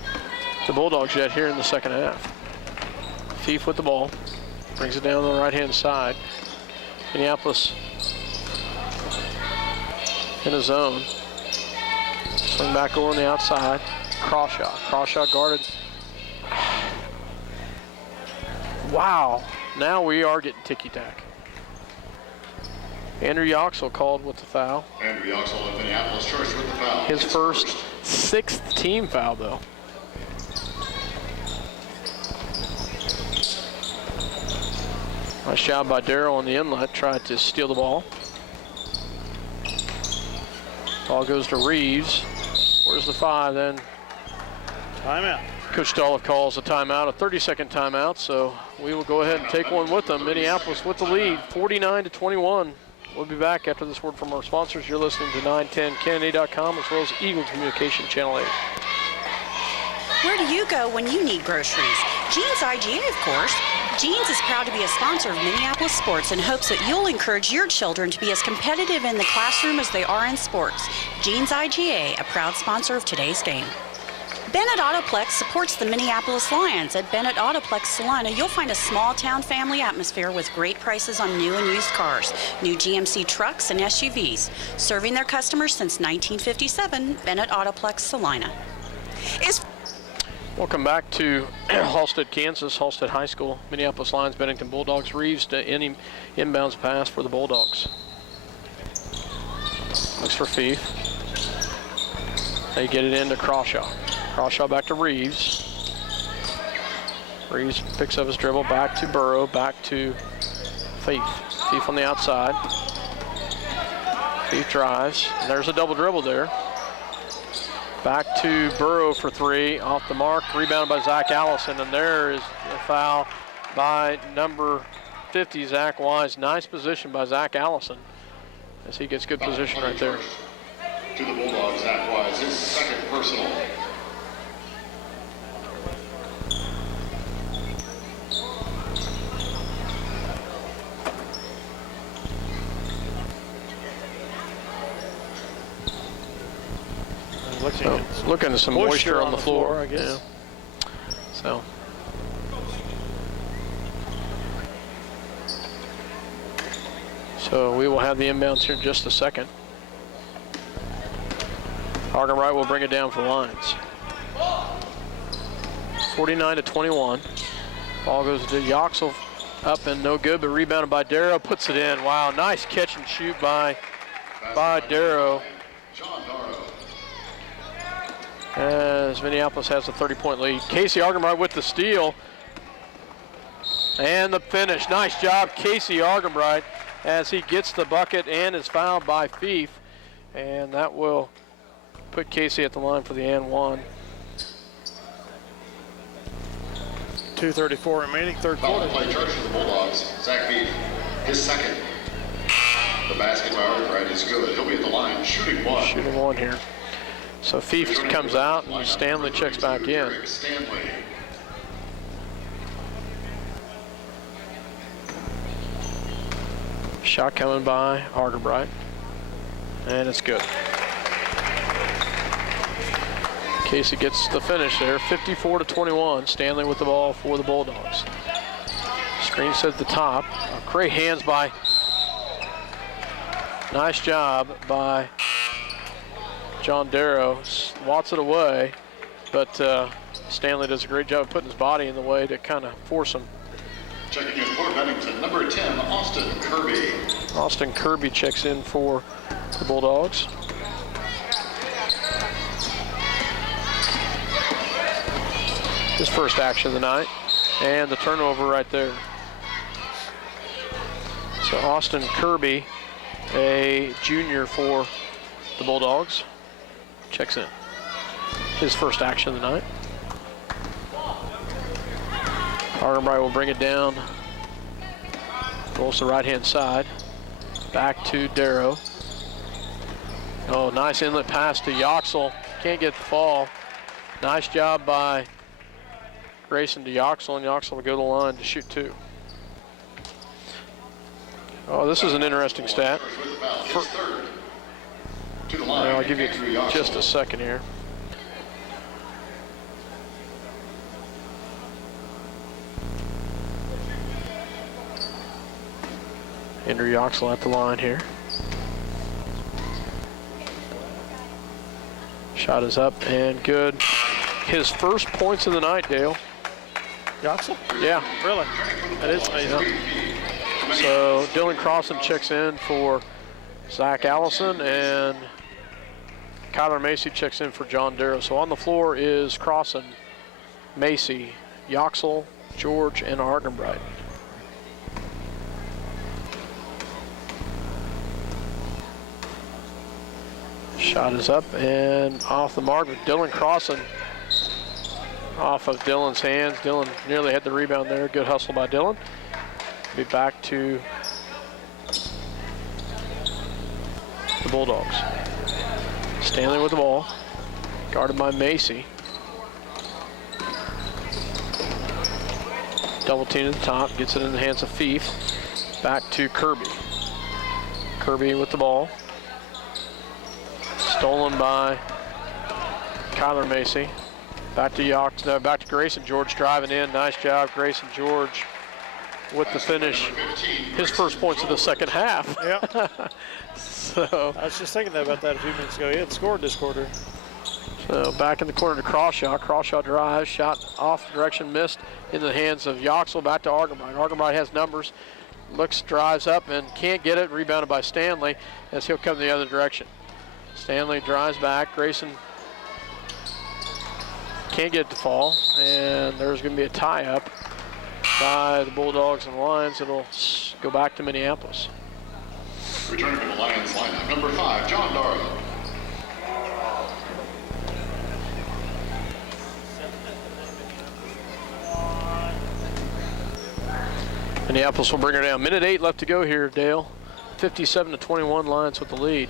Bulldogs yet here in the second half. Fief with the ball. Brings it down on the right-hand side. Minneapolis in a zone. Swing back over on the outside. Crawshaw. Crawshaw guarded. Wow. Now we are getting ticky-tack. Andrew Yoxel called with the foul. Andrew Yoxel of Minneapolis charged with the foul. His first sixth team foul, though. Nice job by Darrow on the inlet. Tried to steal the ball. Ball goes to Reeves. Where's the 5 then? Timeout. Coach Dolph calls a timeout, a 30-second timeout, so we will go ahead and take one with them. Minneapolis with the lead, 49-21. We'll be back after this word from our sponsors. You're listening to 910kennedy.com as well as Eagle Communication Channel 8. Where do you go when you need groceries? Jeans IGA, of course. Jeans is proud to be a sponsor of Minneapolis sports and hopes that you'll encourage your children to be as competitive in the classroom as they are in sports. Jeans IGA, a proud sponsor of today's game. Bennett Autoplex supports the Minneapolis Lions. At Bennett Autoplex Salina, you'll find a small-town family atmosphere with great prices on new and used cars, new GMC trucks and SUVs. Serving their customers since 1957, Bennett Autoplex Salina. Welcome back to Halstead, Kansas, Halstead High School. Minneapolis Lions, Bennington Bulldogs. Reeves to inbounds pass for the Bulldogs. Looks for Fief. They get it into Crawshaw. Crawshaw back to Reeves. Reeves picks up his dribble, back to Burrow, back to Fief. Fief on the outside. Fief drives. And there's a double dribble there. Back to Burrow for three, off the mark, rebounded by Zach Allison, and there is a foul by number 50, Zach Wise. Nice position by Zach Allison as he gets good position right there. To the Bulldogs, Zach Wise, his second personal. Looking at some moisture on the floor, I guess. Yeah. So we will have the inbounds here in just a second. Argenbright will bring it down for Lions. 49-21. Ball goes to Yoxel, up and no good, but rebounded by Darrow, puts it in. Wow, nice catch and shoot by Darrow. As Minneapolis has a 30-point lead. Casey Argenbright with the steal. And the finish. Nice job, Casey Argenbright, as he gets the bucket and is fouled by Fief. And that will put Casey at the line for the and one. 2:34 remaining, third quarter. Play charge for the Bulldogs, Zach Fief, his second. The basket by Argenbright is good. He'll be at the line, shooting one. Shooting one here. So Fief comes out and Stanley checks back in. Shot coming by Argenbright, and it's good. Casey gets the finish there, 54-21. Stanley with the ball for the Bulldogs. Screen set at the top. Great hands by, nice job by John Darrow. Swats it away, but Stanley does a great job of putting his body in the way to kind of force him. Checking in for Bennington, number 10, Austin Kirby. Austin Kirby checks in for the Bulldogs. His first action of the night, and the turnover right there. So Austin Kirby, a junior for the Bulldogs, checks in. His first action of the night. Argenbright will bring it down. Goes to the right-hand side. Back to Darrow. Oh, nice inlet pass to Yoxel. Can't get the fall. Nice job by Grayson to Yoxel, and Yoxel will go to the line to shoot two. Oh, this is an interesting stat. I'll give you just a second here. Andrew Yoxel at the line here. Shot is up and good. His first points of the night, Dale. Yoxel? Yeah. Really? That is amazing. So Dylan Crossan checks in for Zach Allison, and Kyler Macy checks in for John Darrow. So on the floor is Crossan, Macy, Yoxel, George, and Argenbright. Shot is up and off the mark with Dylan Crossan. off of Dylan's hands. Dylan nearly had the rebound there. Good hustle by Dylan. Be back to the Bulldogs. Stanley with the ball, guarded by Macy. Double team at the top, gets it in the hands of Fief. Back to Kirby. Kirby with the ball. Stolen by Kyler Macy. Back to back to Grayson George driving in. Nice job, Grayson George, with the finish. His first points of the second half. Yep. So I was just thinking about that a few minutes ago. He hadn't scored this quarter. So back in the corner to Crawshaw. Crawshaw drives, shot off the direction, missed in the hands of Yoxel. Back to Argenbright. Argenbright has numbers. Looks, drives up and can't get it. Rebounded by Stanley as he'll come the other direction. Stanley drives back. Grayson can't get it to fall. And there's going to be a tie-up by the Bulldogs and Lions. It'll go back to Minneapolis. Returning to the Lions lineup, number 5, John Darlow. Minneapolis will bring her down. Minute 8 left to go here, Dale. 57-21, Lions with the lead.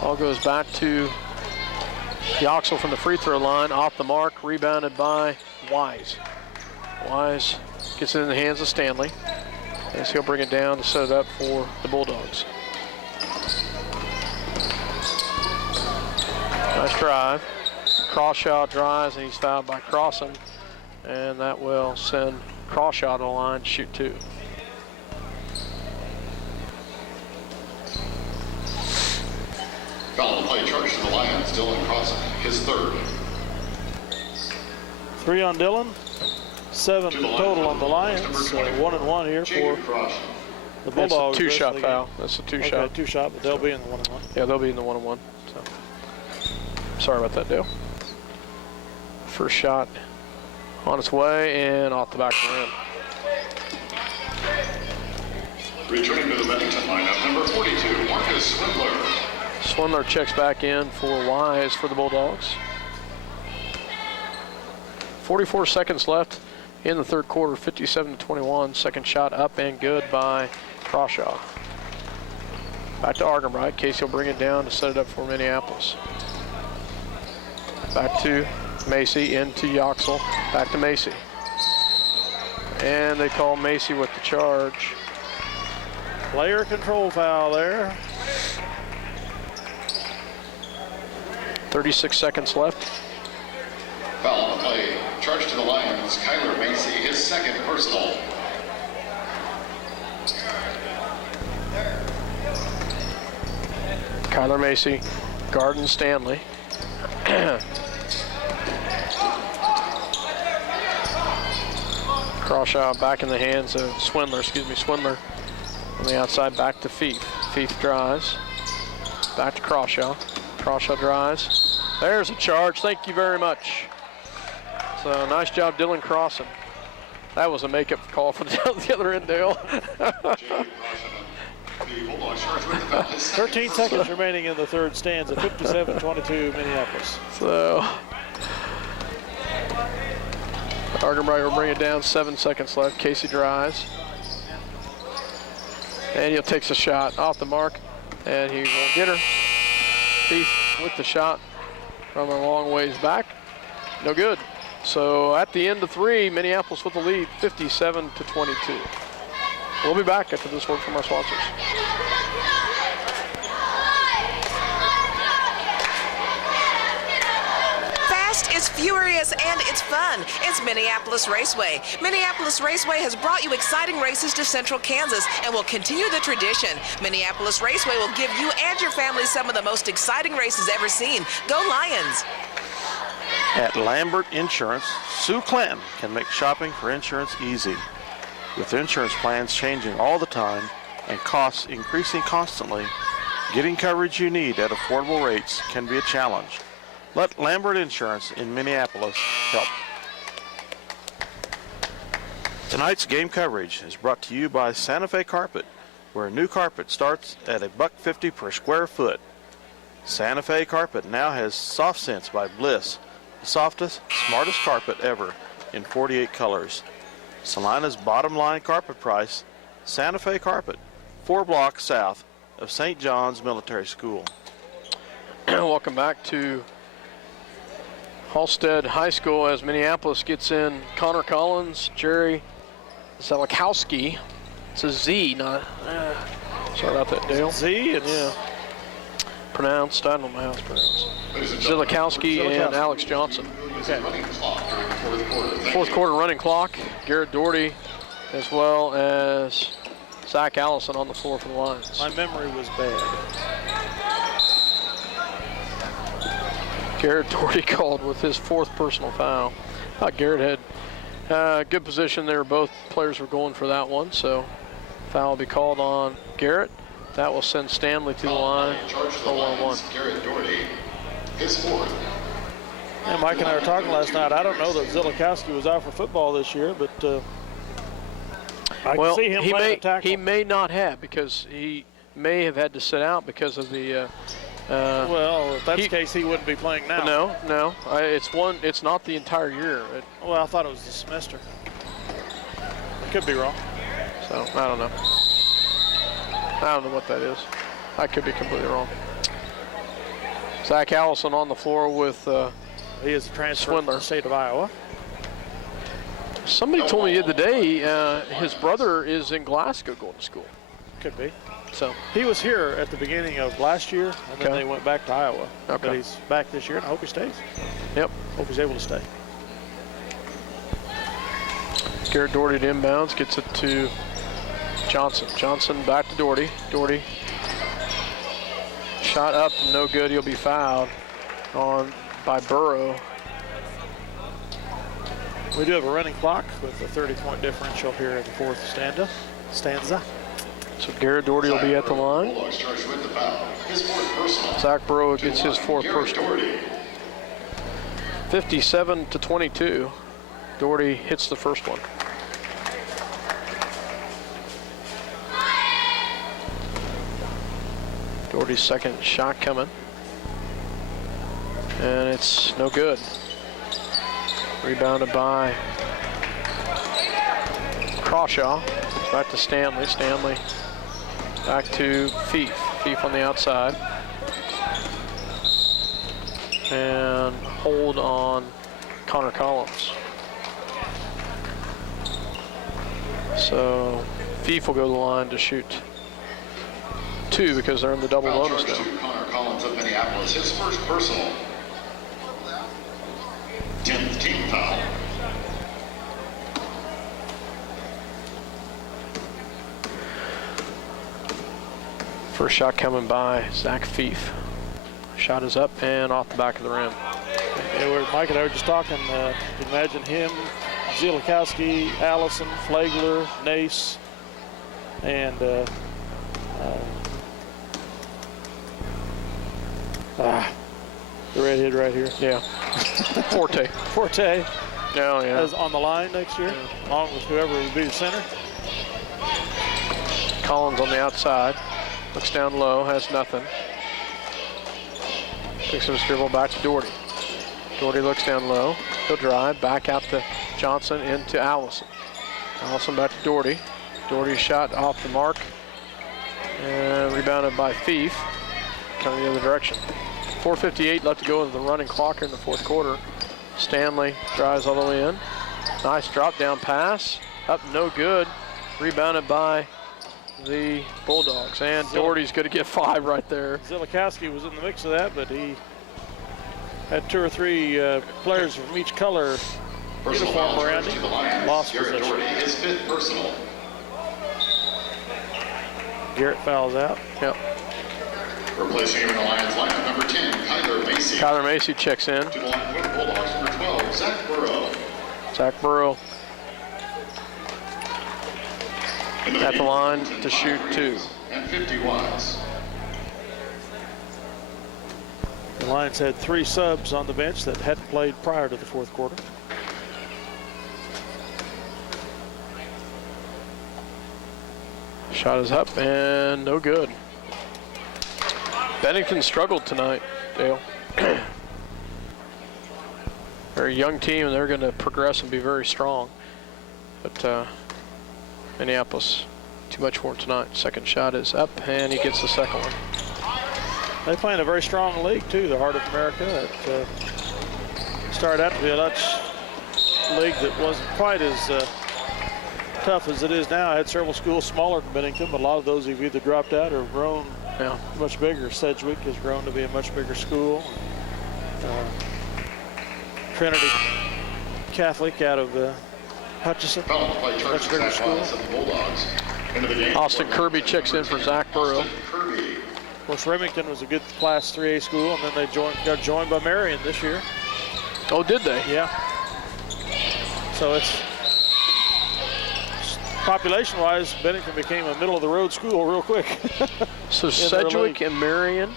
Ball goes back to Yoxel from the free throw line, off the mark, rebounded by Wise. Wise gets it in the hands of Stanley as he'll bring it down to set it up for the Bulldogs. Nice drive. Crawshaw drives and he's fouled by Crossan, and that will send Crawshaw to the line to shoot 2. Foul on the play, charge to the Lions, Dylan Crossan, his 3rd. 3 on Dylan, 7 total on the Lions. 1-1 here for the Bulldogs. That's a 2-shot foul. That's a 2-shot. Okay, 2-shot, but they'll be in the 1-1. Yeah, they'll be in the 1-1. So, sorry about that, Dale. First shot on its way and off the back of the rim. Returning to the Bennington lineup, number 42, Marcus Swindler. Swindler checks back in for Wise for the Bulldogs. 44 seconds left in the third quarter, 57-21. Second shot up and good by Crawshaw. Back to Argenbright. Casey will bring it down to set it up for Minneapolis. Back to Macy, into Yoxel. Back to Macy. And they call Macy with the charge. Player control foul there. 36 seconds left. Foul on the play, charge to the Lions, Kyler Macy, his 2nd personal. Kyler Macy, guarding Stanley. Crawshaw back in the hands of Swindler, Swindler on the outside, back to Fief. Fief drives, back to Crawshaw. Crawshaw drives. There's a charge, thank you very much. So nice job, Dylan Crossan. That was a makeup call for the other end, Dale. 13 seconds remaining in the third stanza, 57-22 Minneapolis. So Argenbright will bring it down, 7 seconds left. Casey drives. And he'll takes a shot off the mark, and he won't get her. Thief with the shot from a long ways back. No good. So at the end of 3, Minneapolis with the lead, 57-22. We'll be back after this word from our sponsors. Fast, it's furious, and it's fun. It's Minneapolis Raceway. Minneapolis Raceway has brought you exciting races to Central Kansas and will continue the tradition. Minneapolis Raceway will give you and your family some of the most exciting races ever seen. Go Lions! At Lambert Insurance, Sue Clanton can make shopping for insurance easy. With insurance plans changing all the time and costs increasing constantly, getting coverage you need at affordable rates can be a challenge. Let Lambert Insurance in Minneapolis help. Tonight's game coverage is brought to you by Santa Fe Carpet, where a new carpet starts at $1.50 per square foot. Santa Fe Carpet now has Soft Sense by Bliss, the softest, smartest carpet ever in 48 colors. Salina's bottom line carpet price, Santa Fe Carpet, 4 blocks south of St. John's Military School. Welcome back to Halstead High School as Minneapolis gets in Connor Collins, Jerry Zelikowski. It's a Z, not, sorry about that, Dale. Z, it's pronounced, I don't know how it's pronounced. Zelikowski and Alex Johnson. okay. Fourth quarter running clock. Garrett Doherty as well as Zach Allison on the floor for the Lions. My memory was bad. Garrett Doherty called with his 4th personal foul. Garrett had good position there. Both players were going for that one, so foul will be called on Garrett. That will send Stanley to the line for 1-1. Garrett Doherty, his 4th. Yeah, Mike and I were talking last night. I don't know that Zelikowski was out for football this year, but I can see him playing a tackle. He may not have, because he may have had to sit out because of the well, if that's the case, he wouldn't be playing now. No. It's not the entire year. Well, I thought it was the semester. Could be wrong. So, I don't know. I don't know what that is. I could be completely wrong. Zach Allison on the floor with he is a transfer from the state of Iowa. Somebody told me the other day his brother is in Glasgow going to school. Could be. So he was here at the beginning of last year, and then they went back to Iowa. Okay. But he's back this year, and I hope he stays. Yep. Hope he's able to stay. Garrett Doherty to inbounds, gets it to Johnson. Johnson back to Doherty. Doherty shot up, no good. He'll be fouled by Burrow. We do have a running clock with a 30-point differential here in the 4th stanza. So Garrett Doherty will be at the line. Zach Burrow gets his 4th personal. 57-22. Doherty hits the first one. Doherty's second shot coming. And it's no good. Rebounded by Crawshaw. Back to Stanley. Stanley back to Fief. Fief on the outside. And hold on Connor Collins. So Fief will go to the line to shoot 2 because they're in the double bonus now. Connor Collins of Minneapolis, his 1st personal. 10th team foul. First shot coming by Zach Fief. Shot is up and off the back of the rim. Yeah, Mike and I were just talking. Imagine him, Zelikowski, Allison, Flagler, Nace, and the redhead right here. Yeah. Forte. Forte. Yeah. Is on the line next year, along with whoever would be the center. Collins on the outside. Looks down low, has nothing. Picks up his dribble back to Doherty. Doherty looks down low. He'll drive back out to Johnson into Allison. Allison back to Doherty. Doherty shot off the mark. And rebounded by Fief. Coming the other direction. 4:58 left to go with the running clock here in the 4th quarter. Stanley drives all the way in. Nice drop down pass. Up no good. Rebounded by the Bulldogs. And Doherty's going to get 5 right there. Zelikowski was in the mix of that, but he had 2 or 3 players from each color uniform around him. Lost possession. His 5th personal. Garrett fouls out. Yep. Replacing him in the Lions lineup, number 10, Kyler Macy. Kyler Macy checks in. To the line with Bulldogs, number 12, Zach Burrow. Zach Burrow at the line to shoot 2. And 50 watts. The Lions had 3 subs on the bench that hadn't played prior to the 4th quarter. Shot is up and no good. Bennington struggled tonight, Dale. Very young team, and they're going to progress and be very strong. But Minneapolis, too much for him tonight. Second shot is up, and he gets the second one. They play in a very strong league, too, the Heart of America. It started out to be a Dutch league that wasn't quite as tough as it is now. I had several schools smaller than Bennington, but a lot of those have either dropped out or grown much bigger. Sedgwick has grown to be a much bigger school. Trinity Catholic out of Hutchinson, much bigger school. Austin Kirby checks in for Zach Burrow. Of course, Remington was a good Class 3A school, and then they got joined by Marion this year. Oh, did they? Yeah. So it's population-wise, Bennington became a middle-of-the-road school real quick. So Sedgwick and Marion?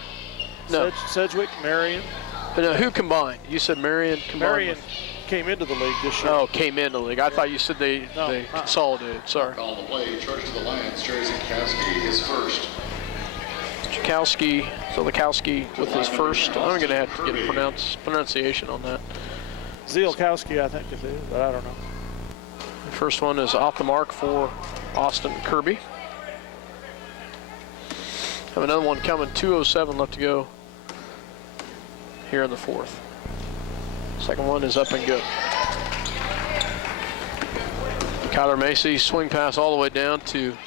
No. Sedgwick, Marion. But who combined? You said Marion combined? Marion came into the league this year. Oh, came into the league. I thought you said they consolidated. Sorry. Call the play, charge to the Lions. Jerry Zukowski is first. Zilakowski with his first. I'm going to have to get a pronunciation on that. Zielkowski, I think it is, but I don't know. The first one is off the mark for Austin Kirby. Have another one coming, 2:07 left to go here in the fourth. Second one is up and good. Kyler Macy, swing pass all the way down to,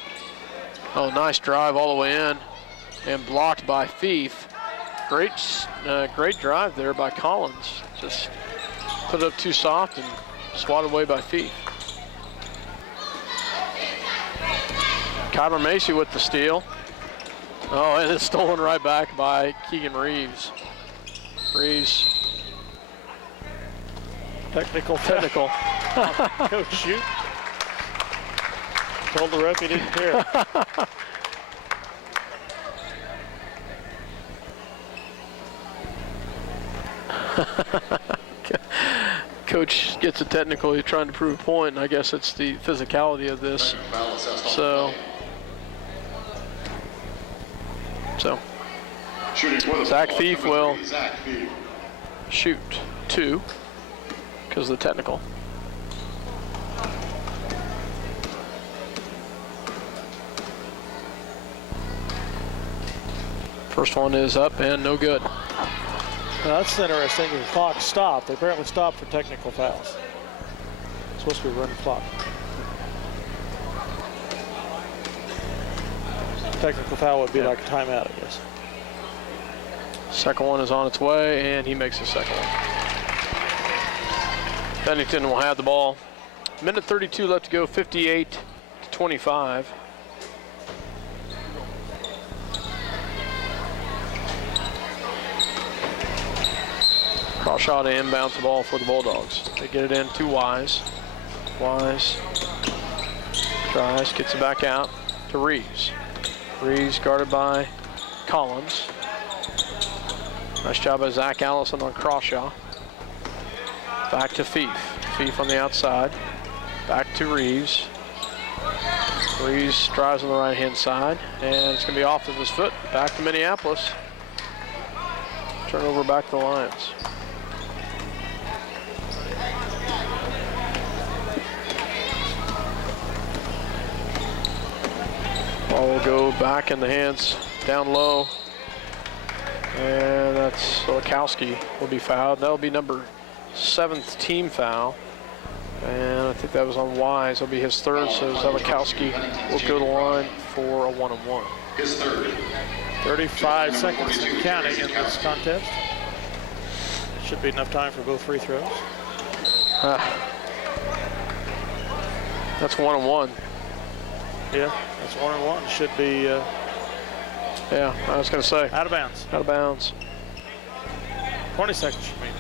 nice drive all the way in and blocked by Fief. Great drive there by Collins. Just put it up too soft and swatted away by Fief. Kyler Macy with the steal. Oh, and it's stolen right back by Keegan Reeves. Technical. Coach, shoot. Told the ref he didn't care. Coach gets a technical. He's trying to prove a point, and I guess it's the physicality of this. So Zach Fief will shoot 2 because of the technical. First one is up and no good. Now that's interesting. The clock stopped. They apparently stopped for technical fouls. It's supposed to be running clock. Technical foul would be like a timeout, I guess. Second one is on its way, and he makes the second one. Bennington will have the ball. Minute 32 left to go, 58-25. Crawshaw to inbounds the ball for the Bulldogs. They get it in to Wise. Wise tries, gets it back out to Reeves. Reeves guarded by Collins. Nice job by Zach Allison on Crawshaw. Back to Fief. Fief on the outside. Back to Reeves. Reeves drives on the right-hand side, and it's going to be off of his foot. Back to Minneapolis. Turnover back to the Lions. Ball will go back in the hands, down low. And that's Zilakowski will be fouled. That'll be number 7th team foul. And I think that was on Wise. That'll be his third, so Zilakowski will go to the line for a 1-on-1. His third. 35 seconds and counting in this contest. Should be enough time for both free throws. That's 1-on-1. Yeah, that's 1-on-1. Should be. Yeah, I was going to say. Out of bounds. Out of bounds. 20 seconds should mean.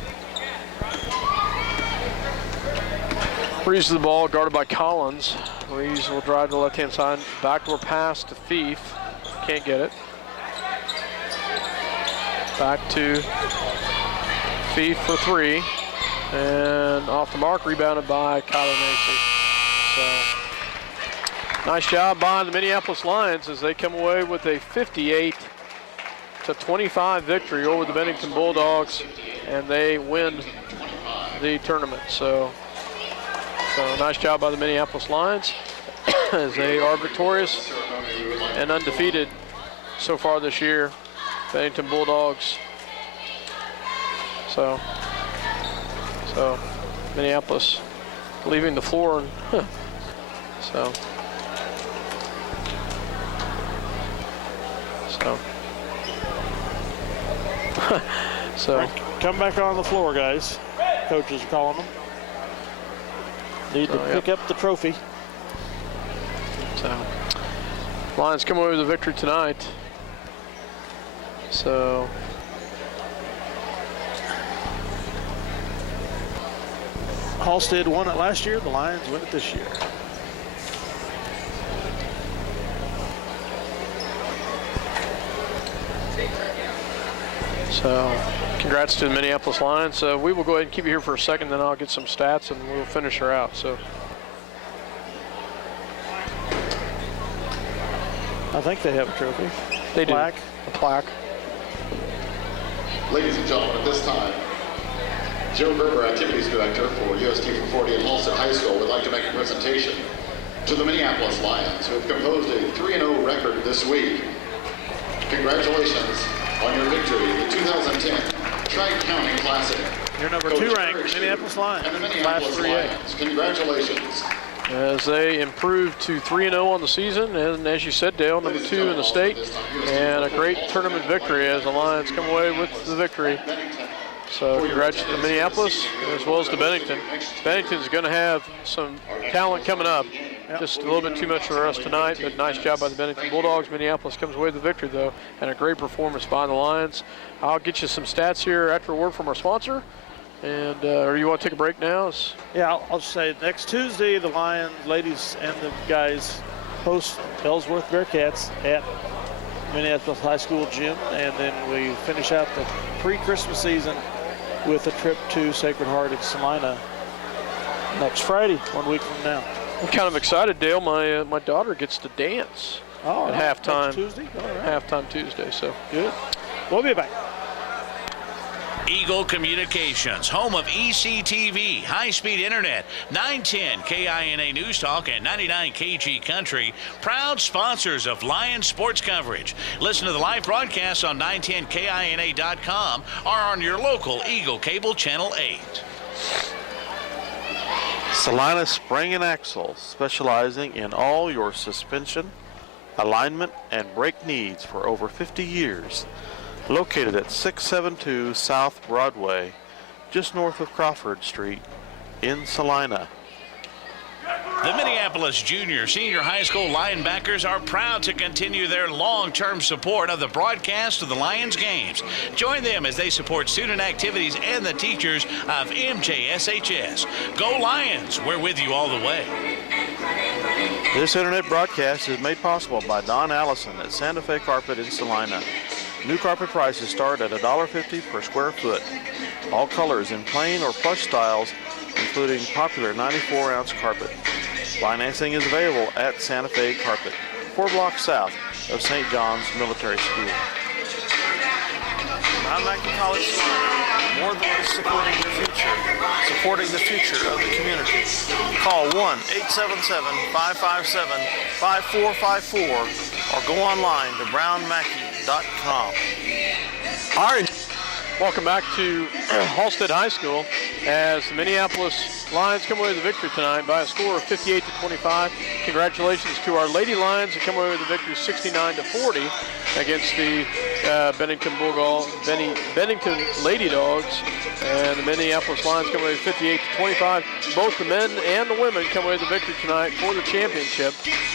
Reeves to the ball, guarded by Collins. Reeves will drive to the left-hand side. Backdoor pass to Fief. Can't get it. Back to Fief for 3. And off the mark, rebounded by Kyler Macy. So, nice job by the Minneapolis Lions as they come away with a 58-25 victory over the Bennington Bulldogs, and they win the tournament. So nice job by the Minneapolis Lions as they are victorious and undefeated so far this year. Bennington Bulldogs. So Minneapolis leaving the floor. And, so Come back on the floor, guys. Coaches are calling them. Need to pick up the trophy. So Lions come away with a victory tonight. So Halstead won it last year. The Lions win it this year. So congrats to the Minneapolis Lions. We will go ahead and keep you here for a second, then I'll get some stats and we'll finish her out. So I think they have a trophy. They plaque. do. A plaque. Ladies and gentlemen, at this time, Joe Gerber, Activities Director for UST 440 at Halstead High School, would like to make a presentation to the Minneapolis Lions, who have composed a 3-0 record this week. Congratulations on your victory in the 2010 Tri-County Classic. Your number 2 ranked Minneapolis Lions. And the Minneapolis Lions. Congratulations. As they improved to 3-0 on the season, and as you said, Dale, number 2 in the state, and a great tournament victory as the Lions come away with the victory. So congrats to Minneapolis as well as to Bennington. Bennington's going to have some talent coming up. Just a little bit too much for us tonight, but nice job by the Bennington Bulldogs. Minneapolis comes away with the victory, though, and a great performance by the Lions. I'll get you some stats here after a word from our sponsor. And or you want to take a break now? Yeah, I'll just say next Tuesday, the Lions, ladies and the guys, host Ellsworth Bearcats at Minneapolis High School gym, and then we finish out the pre-Christmas season with a trip to Sacred Heart in Salina next Friday, 1 week from now. I'm kind of excited, Dale. My daughter gets to dance at halftime. Next Tuesday? All right. Halftime Tuesday, so good. We'll be back. Eagle Communications, home of ECTV, high-speed internet, 910 KINA News Talk and 99 KG Country, proud sponsors of Lions sports coverage. Listen to the live broadcast on 910KINA.com or on your local Eagle Cable Channel 8. Salina Spring and Axle, specializing in all your suspension, alignment, and brake needs for over 50 years. Located at 672 South Broadway, just north of Crawford Street in Salina. The Minneapolis Junior Senior High School linebackers are proud to continue their long-term support of the broadcast of the Lions games. Join them as they support student activities and the teachers of MJSHS. Go Lions! We're with you all the way. This internet broadcast is made possible by Don Allison at Santa Fe Carpet in Salina. New carpet prices start at $1.50 per square foot. All colors in plain or plush styles, including popular 94-ounce carpet. Financing is available at Santa Fe Carpet, 4 blocks south of St. John's Military School. I'm Mackin College Salina. More than just supporting your future, supporting the future of the community. Call 1-877-557-5454 or go online to brownmackey.com. All right. Welcome back to Halstead High School as the Minneapolis Lions come away with the victory tonight by a score of 58-25. Congratulations to our Lady Lions who come away with the victory 69-40 against the Bennington Lady Dogs. And the Minneapolis Lions come away with 58-25. Both the men and the women come away with the victory tonight for the championship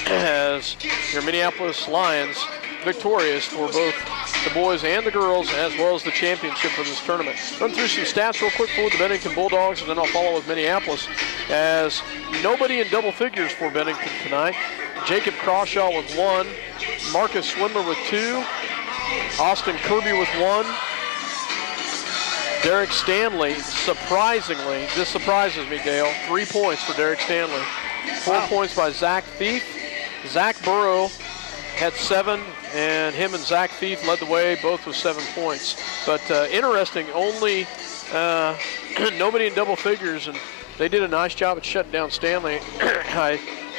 as your Minneapolis Lions victorious for both the boys and the girls, as well as the championship for this tournament. Run through some stats real quick for the Bennington Bulldogs, and then I'll follow with Minneapolis, as nobody in double figures for Bennington tonight. Jacob Crawshaw with 1, Marcus Swindler with 2, Austin Kirby with 1, Derek Stanley, surprisingly, this surprises me, Dale, 3 points for Derek Stanley. 4 points by Zach Thief, Zach Burrow, had 7, and him and Zach Thief led the way, both with 7 points. But interesting, only nobody in double figures, and they did a nice job at shutting down Stanley.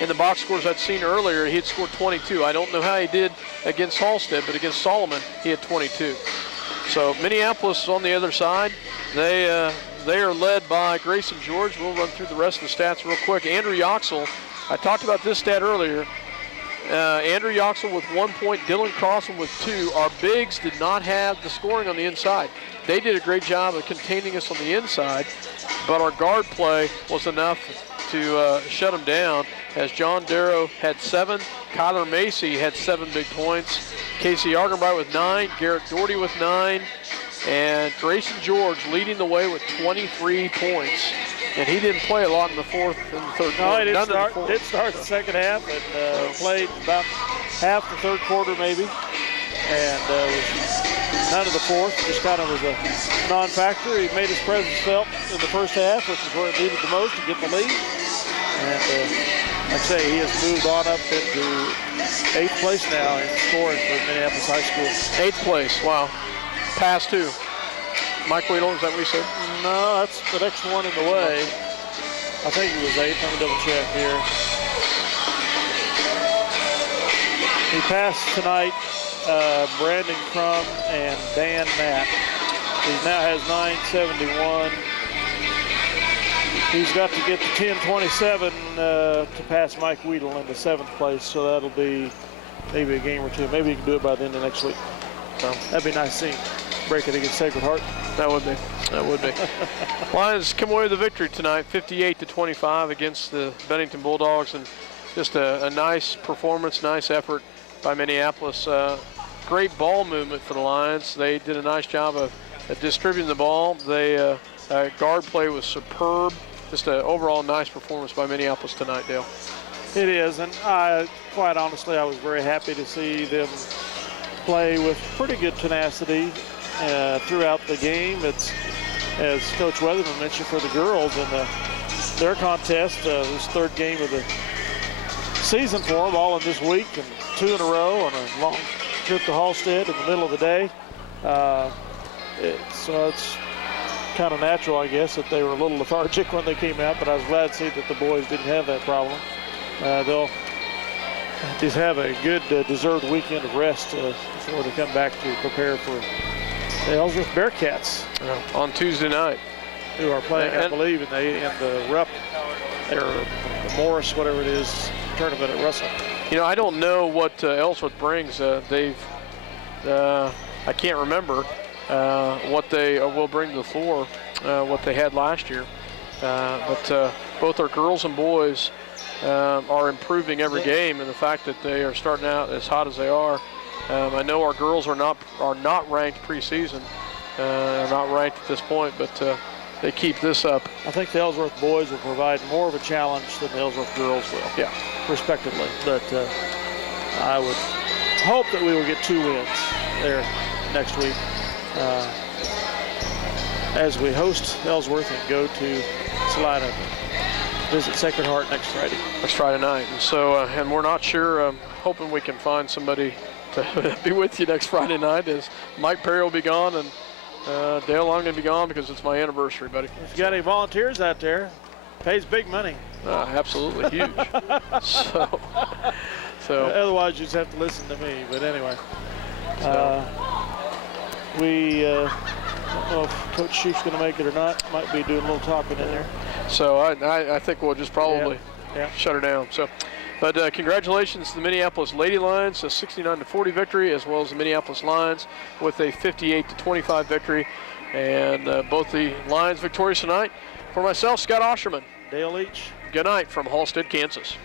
In the box scores I'd seen earlier, he had scored 22. I don't know how he did against Halstead, but against Solomon, he had 22. So Minneapolis is on the other side. They are led by Grayson George. We'll run through the rest of the stats real quick. Andrew Yoxel, I talked about this stat earlier. Andrew Yoxel with 1 point, Dylan Crossan with 2. Our bigs did not have the scoring on the inside. They did a great job of containing us on the inside, but our guard play was enough to shut them down, as John Darrow had 7, Kyler Macy had 7 big points, Casey Argenbright with 9, Garrett Doherty with 9, and Grayson George leading the way with 23 points. And he didn't play a lot in the fourth and the third quarter. No, he did start the second half and played about half the third quarter maybe, and was none of the fourth, just kind of was a non-factor. He made his presence felt in the first half, which is where it needed the most to get the lead. And like I say, he has moved on up into 8th place now in scoring for Minneapolis High School. 8th place, wow. Past who? Mike Weedle, is that what you said? No, that's the next one in the way. I think he was 8th. Let me double check here. He passed tonight Brandon Crum and Dan Matt. He now has 971. He's got to get to 1027 to pass Mike Weedle into 7th place, so that'll be maybe a game or two. Maybe he can do it by the end of next week. So that'd be a nice scene. Break it against Sacred Heart. That would be. That would be. Lions come away with the victory tonight, 58-25 against the Bennington Bulldogs, and just a nice performance, nice effort by Minneapolis. Great ball movement for the Lions. They did a nice job of distributing the ball. They guard play was superb. Just an overall nice performance by Minneapolis tonight, Dale. It is, and quite honestly, I was very happy to see them play with pretty good tenacity throughout the game. It's, as Coach Weatherman mentioned, for the girls in their contest, this 3rd game of the season for them, all in this week, and 2 in a row on a long trip to Halstead in the middle of the day. It's kind of natural, I guess, that they were a little lethargic when they came out, but I was glad to see that the boys didn't have that problem. They'll just have a good deserved weekend of rest before they come back to prepare for the Ellsworth Bearcats on Tuesday night, who are playing, I believe, in the Rupp or the Morris, whatever it is, tournament at Russell. You know, I don't know what Ellsworth brings. I can't remember what they will bring to the floor, what they had last year. But both our girls and boys are improving every game, and the fact that they are starting out as hot as they are. I know our girls are not ranked preseason, are not ranked at this point, but they keep this up. I think the Ellsworth boys will provide more of a challenge than the Ellsworth girls will, yeah, respectively. But I would hope that we will get 2 wins there next week as we host Ellsworth and go to Salina. Visit Sacred Heart next Friday. Next Friday night. And so, and we're not sure, hoping we can find somebody to be with you next Friday night, as Mike Perry will be gone and Dale, I'm going to be gone because it's my anniversary, buddy. If you got any volunteers out there, pays big money. Absolutely huge. so otherwise you just have to listen to me. But anyway, we I don't know if Coach Sheep's going to make it or not. Might be doing a little talking in there. So I think we'll just probably shut her down. So, but congratulations to the Minneapolis Lady Lions, a 69-40 victory, as well as the Minneapolis Lions with a 58-25 victory, and both the Lions victorious tonight. For myself, Scott Osherman. Dale Leach. Good night from Halstead, Kansas.